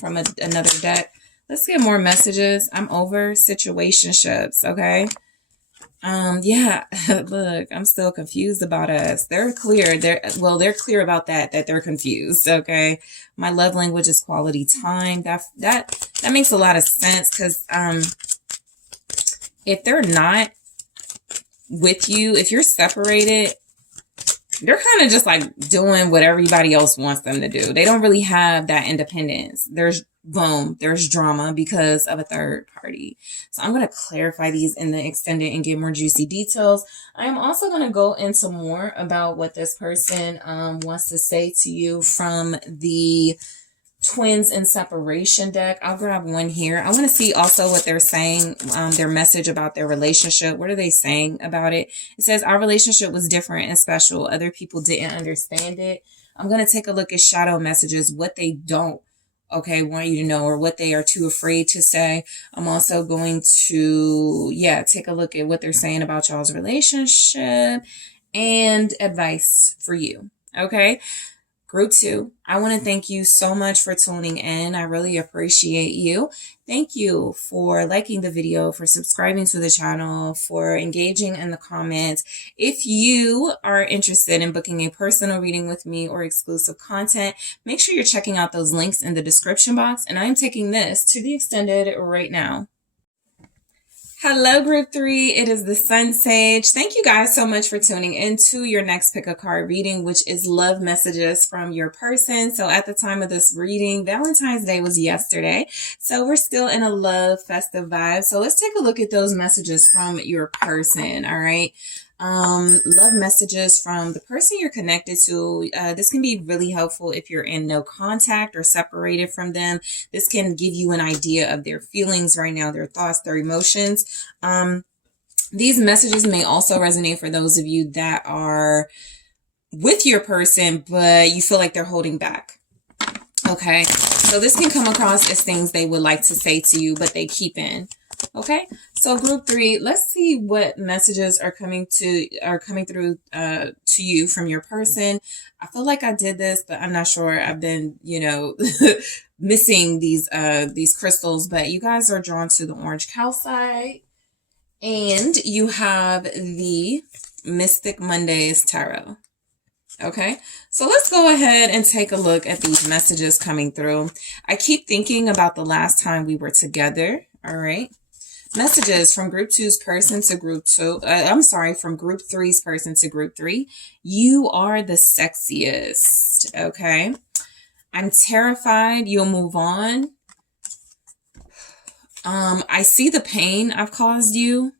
from another deck. Let's get more messages. I'm over situationships. Okay. Yeah, look, I'm still confused about us. They're clear. They're clear about that they're confused. Okay. My love language is quality time. That makes a lot of sense because, if they're not with you, if you're separated, they're kind of just like doing what everybody else wants them to do. They don't really have that independence. There's drama because of a third party. So I'm going to clarify these in the extended and get more juicy details. I am also going to go into more about what this person wants to say to you from the Twins in Separation deck. I'll grab one here. I want to see also what they're saying, their message about their relationship. What are they saying about it? It says, our relationship was different and special. Other people didn't understand it. I'm going to take a look at shadow messages, what they don't, want you to know, or what they are too afraid to say. I'm also going to, take a look at what they're saying about y'all's relationship and advice for you. Okay. Group 2, I want to thank you so much for tuning in. I really appreciate you. Thank you for liking the video, for subscribing to the channel, for engaging in the comments. If you are interested in booking a personal reading with me or exclusive content, make sure you're checking out those links in the description box. And I'm taking this to the extended right now. Hello, Group 3. It is the SunSage. Thank you guys so much for tuning into your next pick a card reading, which is love messages from your person. So at the time of this reading, Valentine's Day was yesterday. So we're still in a love festive vibe. So let's take a look at those messages from your person. All right. Love messages from the person you're connected to. This can be really helpful if you're in no contact or separated from them. This can give you an idea of their feelings right now, their thoughts, their emotions. These messages may also resonate for those of you that are with your person, but you feel like they're holding back. Okay, so this can come across as things they would like to say to you, but they keep in. Okay, so Group 3, let's see what messages are coming through to you from your person. I feel like I did this, but I'm not sure. I've been, missing these crystals, but you guys are drawn to the orange calcite, and you have the Mystic Mondays Tarot. Okay, so let's go ahead and take a look at these messages coming through. I keep thinking about the last time we were together. All right. Messages from Group 2's person to Group 2. From Group 3's person to Group 3. You are the sexiest. Okay. I'm terrified you'll move on. I see the pain I've caused you.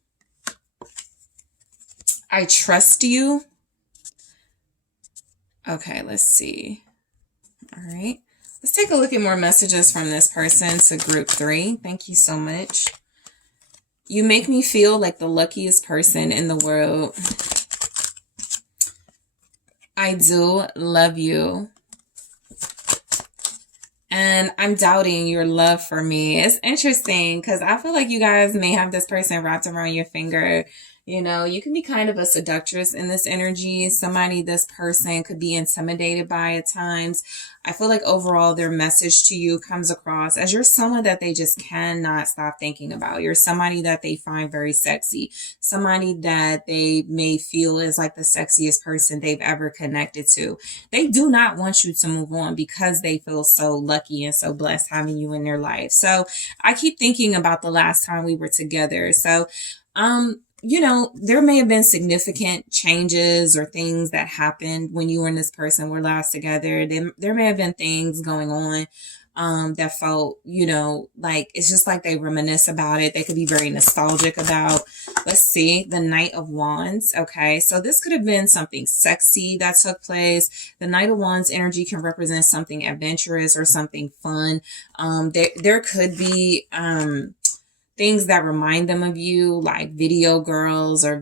I trust you. Okay, let's see. All right. Let's take a look at more messages from this person to Group 3. Thank you so much. You make me feel like the luckiest person in the world. I do love you. And I'm doubting your love for me. It's interesting because I feel like you guys may have this person wrapped around your finger. You know, you can be kind of a seductress in this energy. Somebody this person could be intimidated by at times. I feel like overall their message to you comes across as you're someone that they just cannot stop thinking about. You're somebody that they find very sexy. Somebody that they may feel is like the sexiest person they've ever connected to. They do not want you to move on because they feel so lucky and so blessed having you in their life. So I keep thinking about the last time we were together. So, there may have been significant changes or things that happened when you and this person were last together. There may have been things going on that felt, like it's just like they reminisce about it. They could be very nostalgic about. Let's see, the Knight of Wands. Okay, so this could have been something sexy that took place. The Knight of Wands energy can represent something adventurous or something fun. There could be things that remind them of you, like video girls or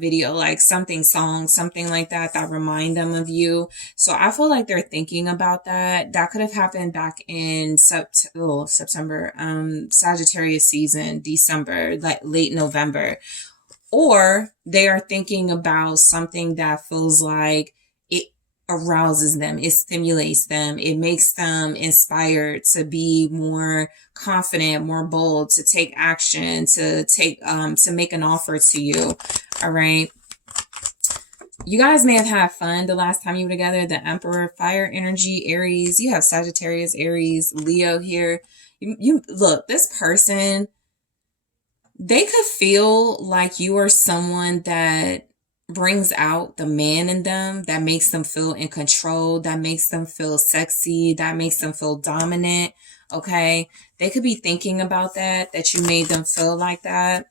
songs, something like that remind them of you. So I feel like they're thinking about that. That could have happened back in September, Sagittarius season, December, like late November. Or they are thinking about something that feels like it arouses them, it stimulates them, it makes them inspired to be more confident, more bold, to take action, to make an offer to you. All right. You guys may have had fun the last time you were together. The Emperor, fire energy, Aries. You have Sagittarius, Aries, Leo here. You look, this person, they could feel like you are someone that brings out the man in them, that makes them feel in control, that makes them feel sexy, that makes them feel dominant. Okay, they could be thinking about that you made them feel like that.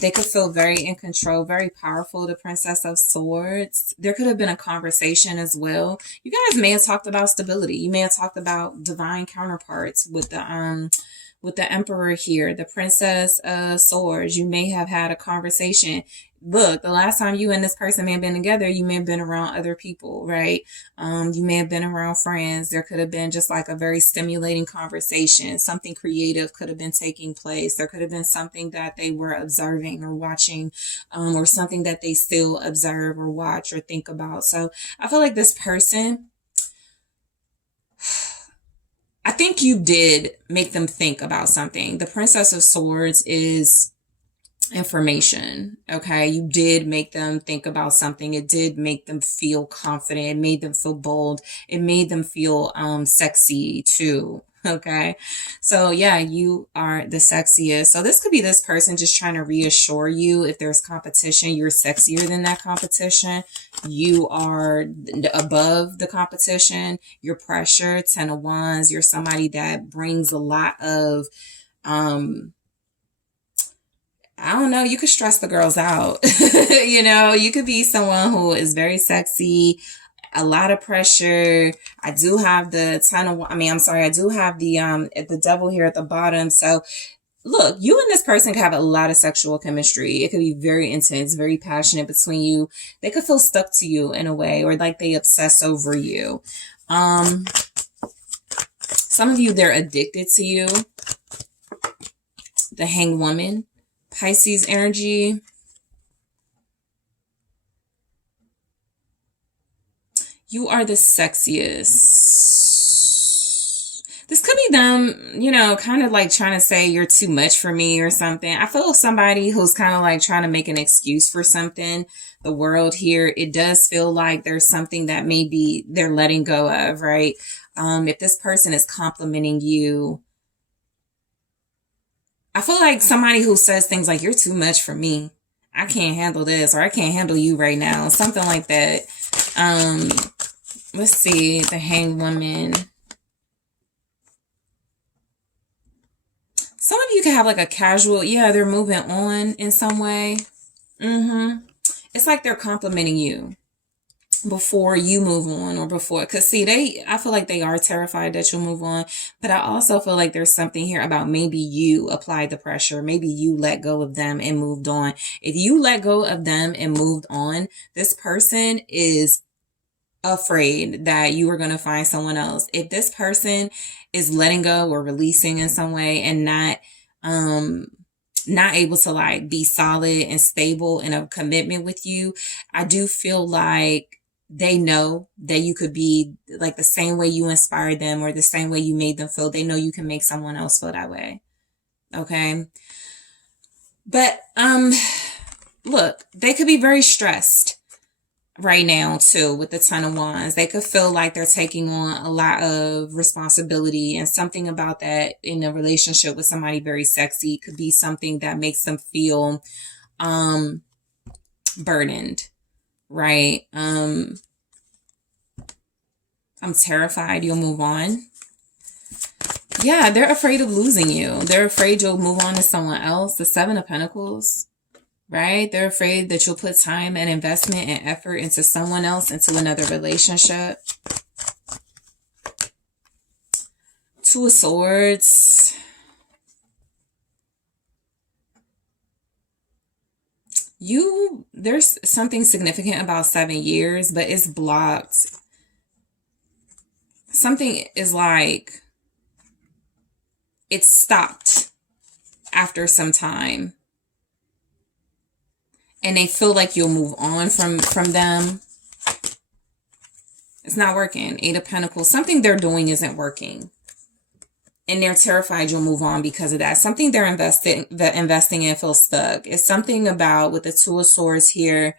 They could feel very in control, very powerful. The Princess of Swords. There could have been a conversation as well. You guys may have talked about stability. You may have talked about divine counterparts with the Emperor here, the Princess of Swords. You may have had a conversation. Look, the last time you and this person may have been together, you may have been around other people, right? You may have been around friends. There could have been just like a very stimulating conversation. Something creative could have been taking place. There could have been something that they were observing or watching, or something that they still observe or watch or think about. So I feel like this person, I think you did make them think about something. The Princess of Swords is information. Okay. You did make them think about something. It did make them feel confident. It made them feel bold. It made them feel sexy too. Okay. So yeah, you are the sexiest. So this could be this person just trying to reassure you if there's competition, you're sexier than that competition. You are above the competition. You're pressure, 10 of Wands. You're somebody that brings a lot of, I don't know, you could stress the girls out. You know, you could be someone who is very sexy, a lot of pressure. I do have the I do have the devil here at the bottom. So look, you and this person could have a lot of sexual chemistry. It could be very intense, very passionate between you. They could feel stuck to you in a way, or like they obsess over you. Some of you, they're addicted to you. The Hanged Woman. Pisces energy. You are the sexiest. This could be them, you know, kind of like trying to say you're too much for me or something. I feel somebody who's kind of like trying to make an excuse for something. The world here, it does feel like there's something that maybe they're letting go of, right? If this person is complimenting you, I feel like somebody who says things like, you're too much for me. I can't handle this, or I can't handle you right now. Something like that. Let's see. The Hanged Woman. Some of you can have like a casual, yeah, they're moving on in some way. It's like they're complimenting you before you move on, or before, because see, I feel like they are terrified that you'll move on, but I also feel like there's something here about maybe you applied the pressure, maybe you let go of them and moved on. If you let go of them and moved on, this person is afraid that you are going to find someone else. If this person is letting go or releasing in some way and not able to like be solid and stable in a commitment with you, I do feel like they know that you could be like the same way you inspired them, or the same way you made them feel. They know you can make someone else feel that way. Okay. But, look, they could be very stressed right now too with the Ten of Wands. They could feel like they're taking on a lot of responsibility, and something about that in a relationship with somebody very sexy could be something that makes them feel, burdened. Right. I'm terrified you'll move on. Yeah, they're afraid of losing you. They're afraid you'll move on to someone else. The Seven of Pentacles, right? They're afraid that you'll put time and investment and effort into someone else, into another relationship. Two of Swords. There's something significant about 7 years, but it's blocked. Something is like, it stopped after some time. And they feel like you'll move on from them. It's not working. Eight of Pentacles. Something they're doing isn't working. And they're terrified you'll move on because of that. Something they're investing in feels stuck. It's something about, with the Two of Swords here,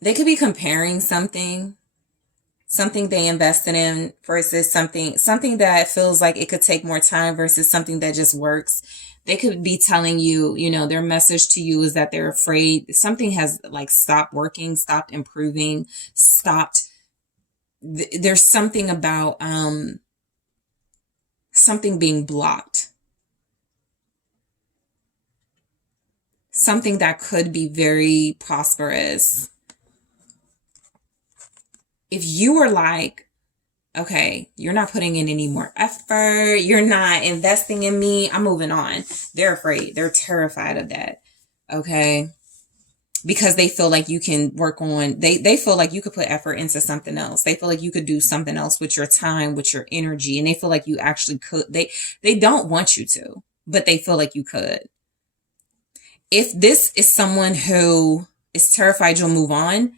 they could be comparing something they invested in versus something that feels like it could take more time versus something that just works. They could be telling you, you know, their message to you is that they're afraid something has like stopped working, stopped improving, stopped. There's something about something being blocked. Something that could be very prosperous. If you were like, okay, you're not putting in any more effort, you're not investing in me, I'm moving on. They're afraid. They're terrified of that. Okay. Because they feel like you can work on, they feel like you could put effort into something else. They feel like you could do something else with your time, with your energy. And they feel like you actually could. They don't want you to, but they feel like you could. If this is someone who is terrified you'll move on,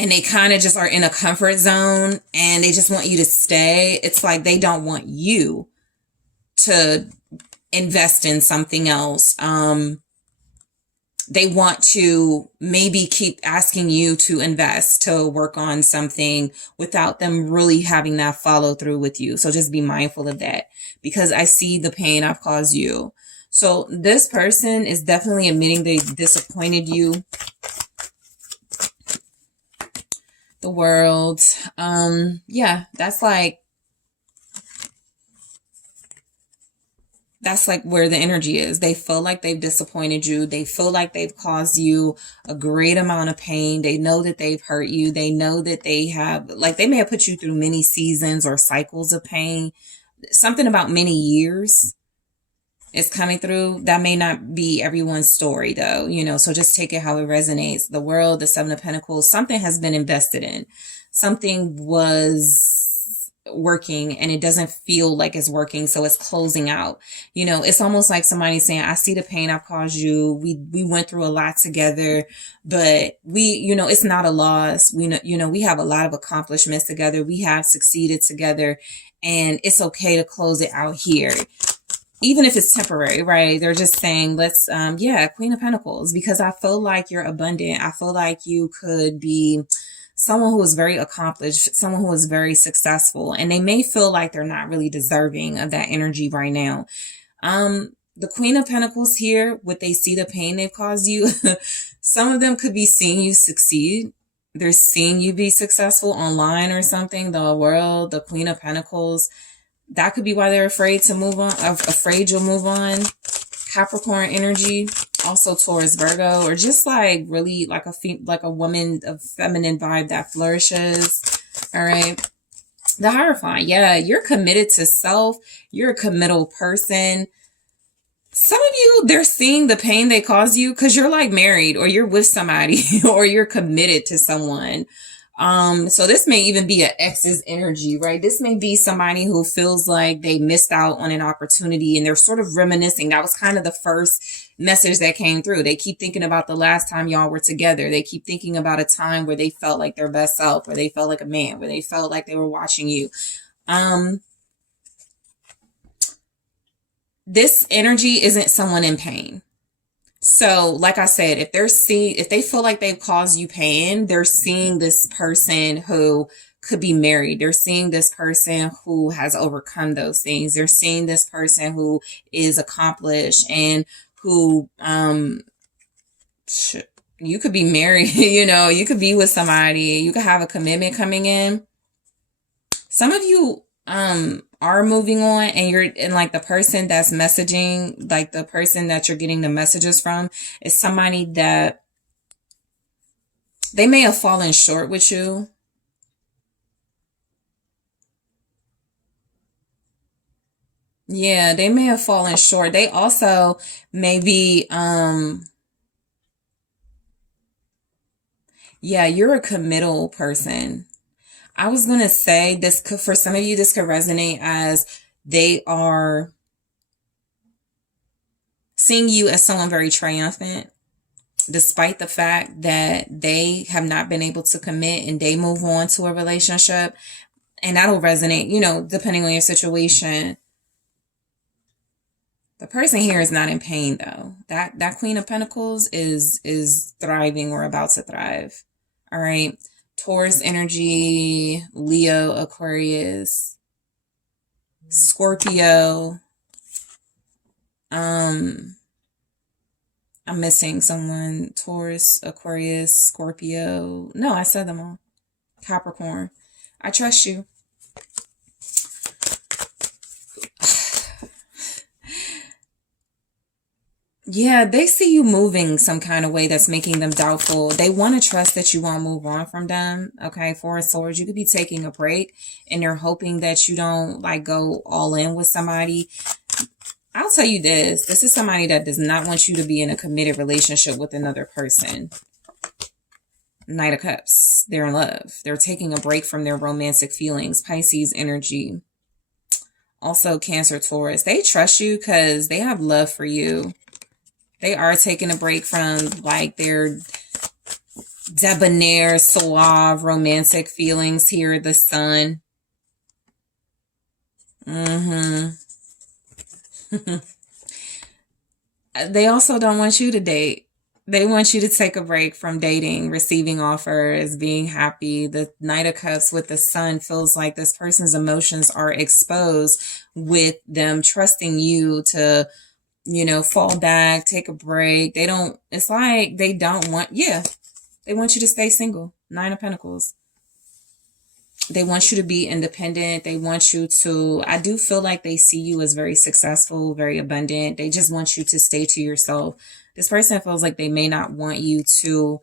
and they kind of just are in a comfort zone and they just want you to stay. It's like they don't want you to invest in something else. They want to maybe keep asking you to invest, to work on something without them really having that follow through with you. So just be mindful of that, because I see the pain I've caused you. So this person is definitely admitting they disappointed you. The World. Yeah, that's like where the energy is. They feel like they've disappointed you. They feel like they've caused you a great amount of pain. They know that they've hurt you. They know that they have, like, they may have put you through many seasons or cycles of pain. Something about many years is coming through. That may not be everyone's story though, you know, so just take it how it resonates. The World, the Seven of Pentacles, something has been invested in. Something was working and it doesn't feel like it's working, so it's closing out. You know, it's almost like somebody saying, I see the pain I've caused you. We went through a lot together, but you know, it's not a loss. We know, you know, we have a lot of accomplishments together. We have succeeded together, and it's okay to close it out here. Even if it's temporary, right? They're just saying, let's, yeah, Queen of Pentacles, because I feel like you're abundant. I feel like you could be someone who is very accomplished, someone who is very successful, and they may feel like they're not really deserving of that energy right now. The Queen of Pentacles here, what they see the pain they've caused you, some of them could be seeing you succeed. They're seeing you be successful online or something. The World, the Queen of Pentacles, that could be why they're afraid to move on, afraid you'll move on. Capricorn energy, also Taurus, Virgo, or just like really like a woman, a feminine vibe that flourishes. All right. The Hierophant. Yeah, you're committed to self. You're a committal person. Some of you, they're seeing the pain they cause you because you're like married or you're with somebody or you're committed to someone. So this may even be an ex's energy, right? This may be somebody who feels like they missed out on an opportunity and they're sort of reminiscing. That was kind of the first message that came through. They keep thinking about the last time y'all were together. They keep thinking about a time where they felt like their best self, where they felt like a man, where they felt like they were watching you. This energy isn't someone in pain. So, like I said, if they feel like they've caused you pain, they're seeing this person who could be married. They're seeing this person who has overcome those things. They're seeing this person who is accomplished and who, you could be married, you know, you could be with somebody, you could have a commitment coming in. Some of you, are moving on and like the person that's messaging, like the person that you're getting the messages from is somebody that they may have fallen short with you. Yeah, they may have fallen short. They also may be, yeah, you're a committal person. I was going to say this could, for some of you, this could resonate as they are seeing you as someone very triumphant, despite the fact that they have not been able to commit and they move on to a relationship. And that'll resonate, you know, depending on your situation. The person here is not in pain though. That Queen of Pentacles is thriving or about to thrive. All right. Taurus energy, Leo, Aquarius, Scorpio. I'm missing someone. Taurus, Aquarius, Scorpio. No, I said them all. Capricorn. I trust you. Yeah, they see you moving some kind of way that's making them doubtful. They want to trust that you won't move on from them. Okay, Four of Swords, you could be taking a break and they're hoping that you don't like go all in with somebody. I'll tell you this. This is somebody that does not want you to be in a committed relationship with another person. Knight of Cups. They're in love. They're taking a break from their romantic feelings. Pisces energy. Also Cancer, Taurus. They trust you because they have love for you. They are taking a break from like their debonair, suave, romantic feelings here, the Sun. They also don't want you to date. They want you to take a break from dating, receiving offers, being happy. The Knight of Cups with the Sun feels like this person's emotions are exposed with them trusting you to, fall back, take a break. They don't, it's like they don't want, they want you to stay single. Nine of Pentacles. They want you to be independent. They want you to, I do feel like they see you as very successful, very abundant. They just want you to stay to yourself. This person feels like they may not want you to,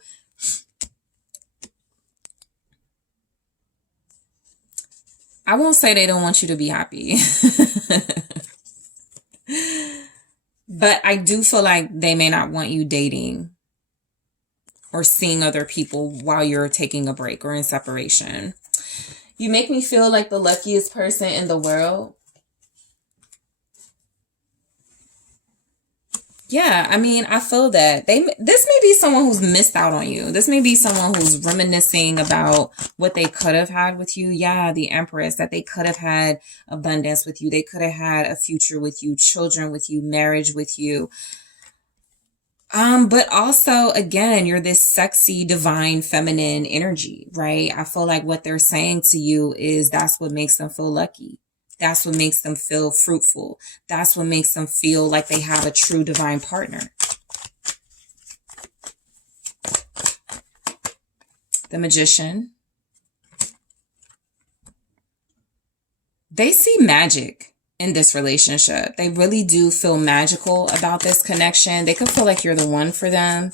I won't say they don't want you to be happy. But I do feel like they may not want you dating or seeing other people while you're taking a break or in separation. You make me feel like the luckiest person in the world. Yeah, I mean, I feel that this may be someone who's missed out on you. This may be someone who's reminiscing about what they could have had with you. Yeah, the Empress, that they could have had abundance with you. They could have had a future with you, children with you, marriage with you. But also, again, you're this sexy, divine, feminine energy, right? I feel like what they're saying to you is that's what makes them feel lucky. That's what makes them feel fruitful. That's what makes them feel like they have a true divine partner. The Magician. They see magic in this relationship. They really do feel magical about this connection. They could feel like you're the one for them.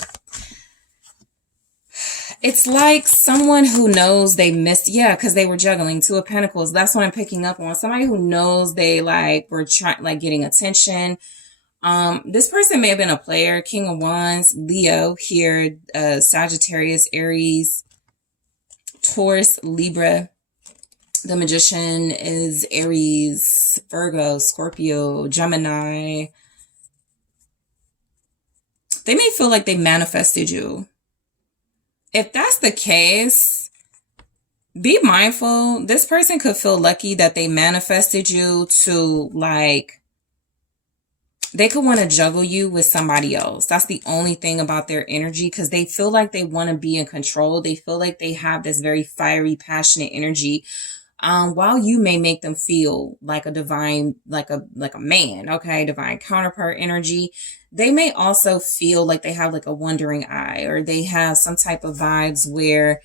It's like someone who knows they missed, because they were juggling. Two of Pentacles. That's what I'm picking up on. Somebody who knows they were trying, getting attention. This person may have been a player. King of Wands, Leo here, Sagittarius, Aries, Taurus, Libra. The Magician is Aries, Virgo, Scorpio, Gemini. They may feel like they manifested you. If that's the case, be mindful. This person could feel lucky that they manifested you to, they could want to juggle you with somebody else. That's the only thing about their energy, because they feel like they want to be in control. They feel like they have this very fiery, passionate energy. While you may make them feel like a divine, like a man, okay, divine counterpart energy, they may also feel like they have like a wandering eye, or they have some type of vibes where,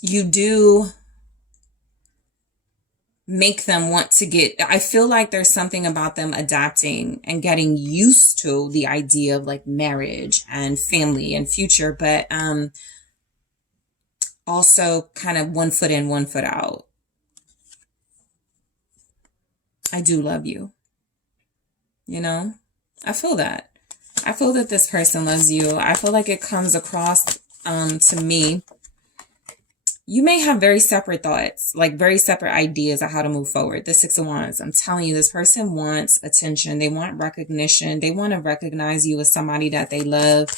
you do make them want to I feel like there's something about them adapting and getting used to the idea of like marriage and family and future, but also kind of 1 foot in, 1 foot out. I do love you. I feel that. I feel that this person loves you. I feel like it comes across to me. You may have very separate thoughts, like very separate ideas of how to move forward. The Six of Wands, I'm telling you, this person wants attention. They want recognition. They want to recognize you as somebody that they love.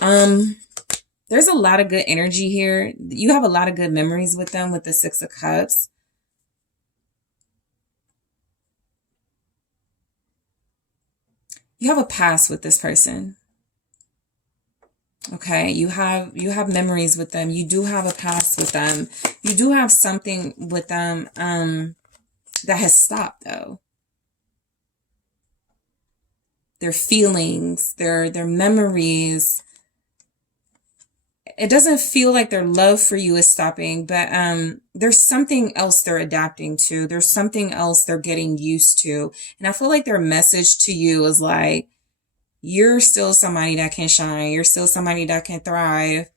There's a lot of good energy here. You have a lot of good memories with them with the Six of Cups. You have a past with this person. Okay, you have memories with them. You do have a past with them. You do have something with them that has stopped though. Their feelings, their memories. It doesn't feel like their love for you is stopping, but there's something else they're adapting to. There's something else they're getting used to. And I feel like their message to you is like, you're still somebody that can shine. You're still somebody that can thrive.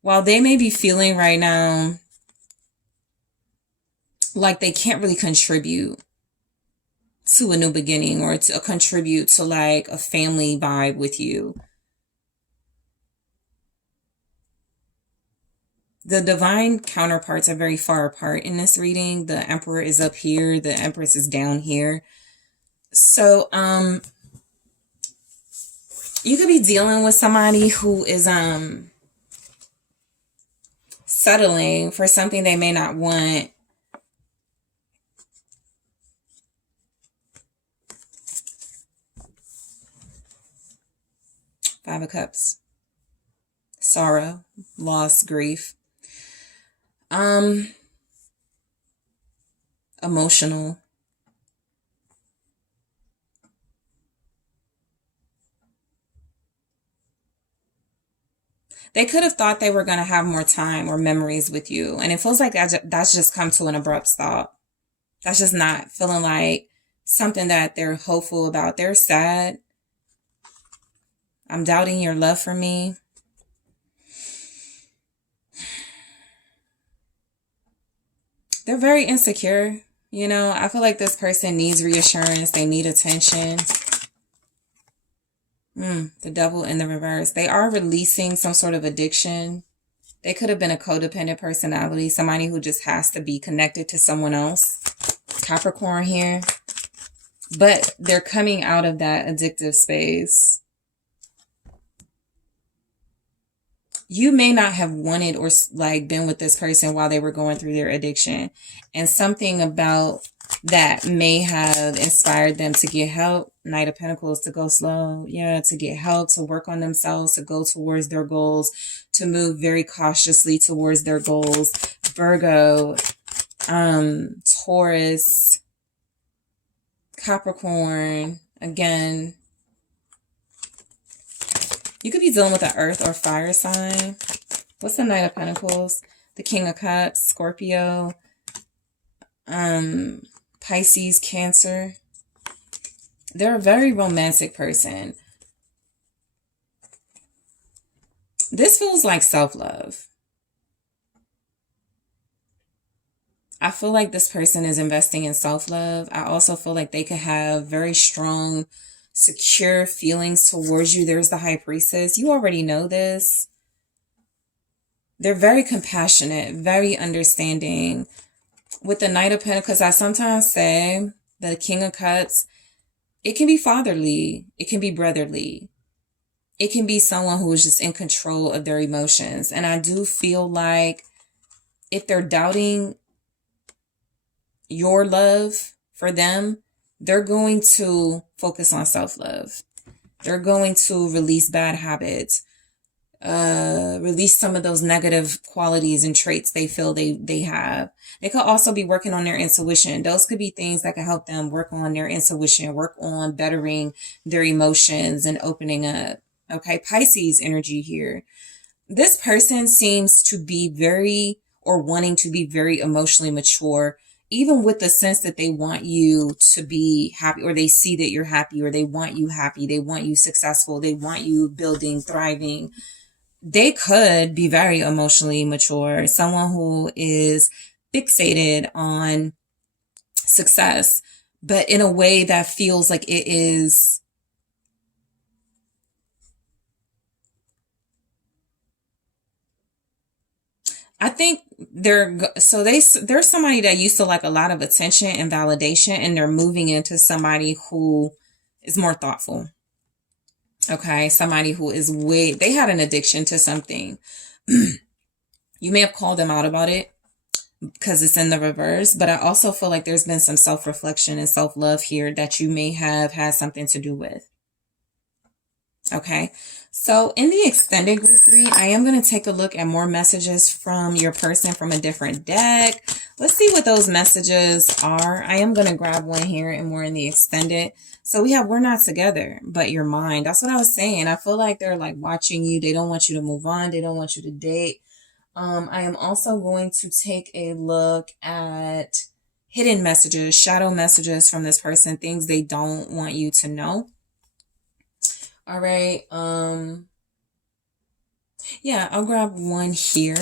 While they may be feeling right now like they can't really contribute to a new beginning or to contribute to like a family vibe with you. The divine counterparts are very far apart in this reading. The Emperor is up here. The Empress is down here. So, you could be dealing with somebody who is, settling for something they may not want. Five of Cups. Sorrow, loss, grief. Emotional. They could have thought they were going to have more time or memories with you. And it feels like that's just come to an abrupt stop. That's just not feeling like something that they're hopeful about. They're sad. I'm doubting your love for me. They're very insecure. You know, I feel like this person needs reassurance. They need attention. The Devil in the reverse. They are releasing some sort of addiction. They could have been a codependent personality. Somebody who just has to be connected to someone else. Capricorn here. But they're coming out of that addictive space. You may not have wanted or like been with this person while they were going through their addiction. And something about that may have inspired them to get help. Knight of Pentacles, to go slow. Yeah, to get help, to work on themselves, to go towards their goals, to move very cautiously towards their goals. Virgo, Taurus, Capricorn, again. You could be dealing with an earth or fire sign. What's the Knight of Pentacles? The King of Cups, Scorpio, Pisces, Cancer. They're a very romantic person. This feels like self-love. I feel like this person is investing in self-love. I also feel like they could have very strong, secure feelings towards you. There's the High Priestess. You already know this. They're very compassionate, very understanding. With the Knight of Pentacles, I sometimes say the King of Cups, it can be fatherly. It can be brotherly. It can be someone who is just in control of their emotions. And I do feel like if they're doubting your love for them, they're going to focus on self-love. They're going to release bad habits, release some of those negative qualities and traits they feel they have. They could also be working on their intuition. Those could be things that can help them work on their intuition, work on bettering their emotions and opening up. Okay, Pisces energy here. This person seems to be very, or wanting to be very emotionally mature, even with the sense that they want you to be happy, or they see that you're happy, or they want you happy, they want you successful, they want you building, thriving. They could be very emotionally mature. Someone who is fixated on success, but in a way that feels like it is I think there's somebody that used to like a lot of attention and validation, and they're moving into somebody who is more thoughtful. Okay, somebody who is they had an addiction to something. You may have called them out about it because it's in the reverse, but I also feel like there's been some self-reflection and self-love here that you may have had something to do with. Okay, so in the extended group 3, I am going to take a look at more messages from your person from a different deck. Let's see what those messages are. I am going to grab one here and we're in the extended. So we have, we're not together, but your mind. That's what I was saying. I feel like they're like watching you. They don't want you to move on. They don't want you to date. I am also going to take a look at hidden messages, shadow messages from this person, things they don't want you to know. All right. Yeah, I'll grab one here.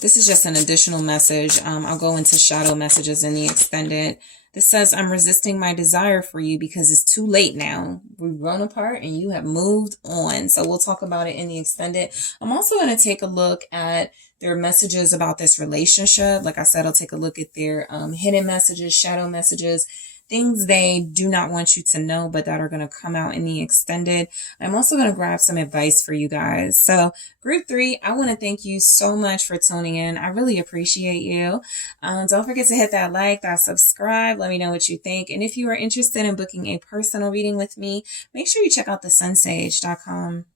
This is just an additional message. I'll go into shadow messages in the extended. This says, I'm resisting my desire for you because it's too late now. We've grown apart and you have moved on. So we'll talk about it in the extended. I'm also going to take a look at their messages about this relationship. Like I said, I'll take a look at their hidden messages, shadow messages, things they do not want you to know, but that are going to come out in the extended. I'm also going to grab some advice for you guys. So group 3, I want to thank you so much for tuning in. I really appreciate you. Don't forget to hit that like, that subscribe. Let me know what you think. And if you are interested in booking a personal reading with me, make sure you check out TheSunSage.com.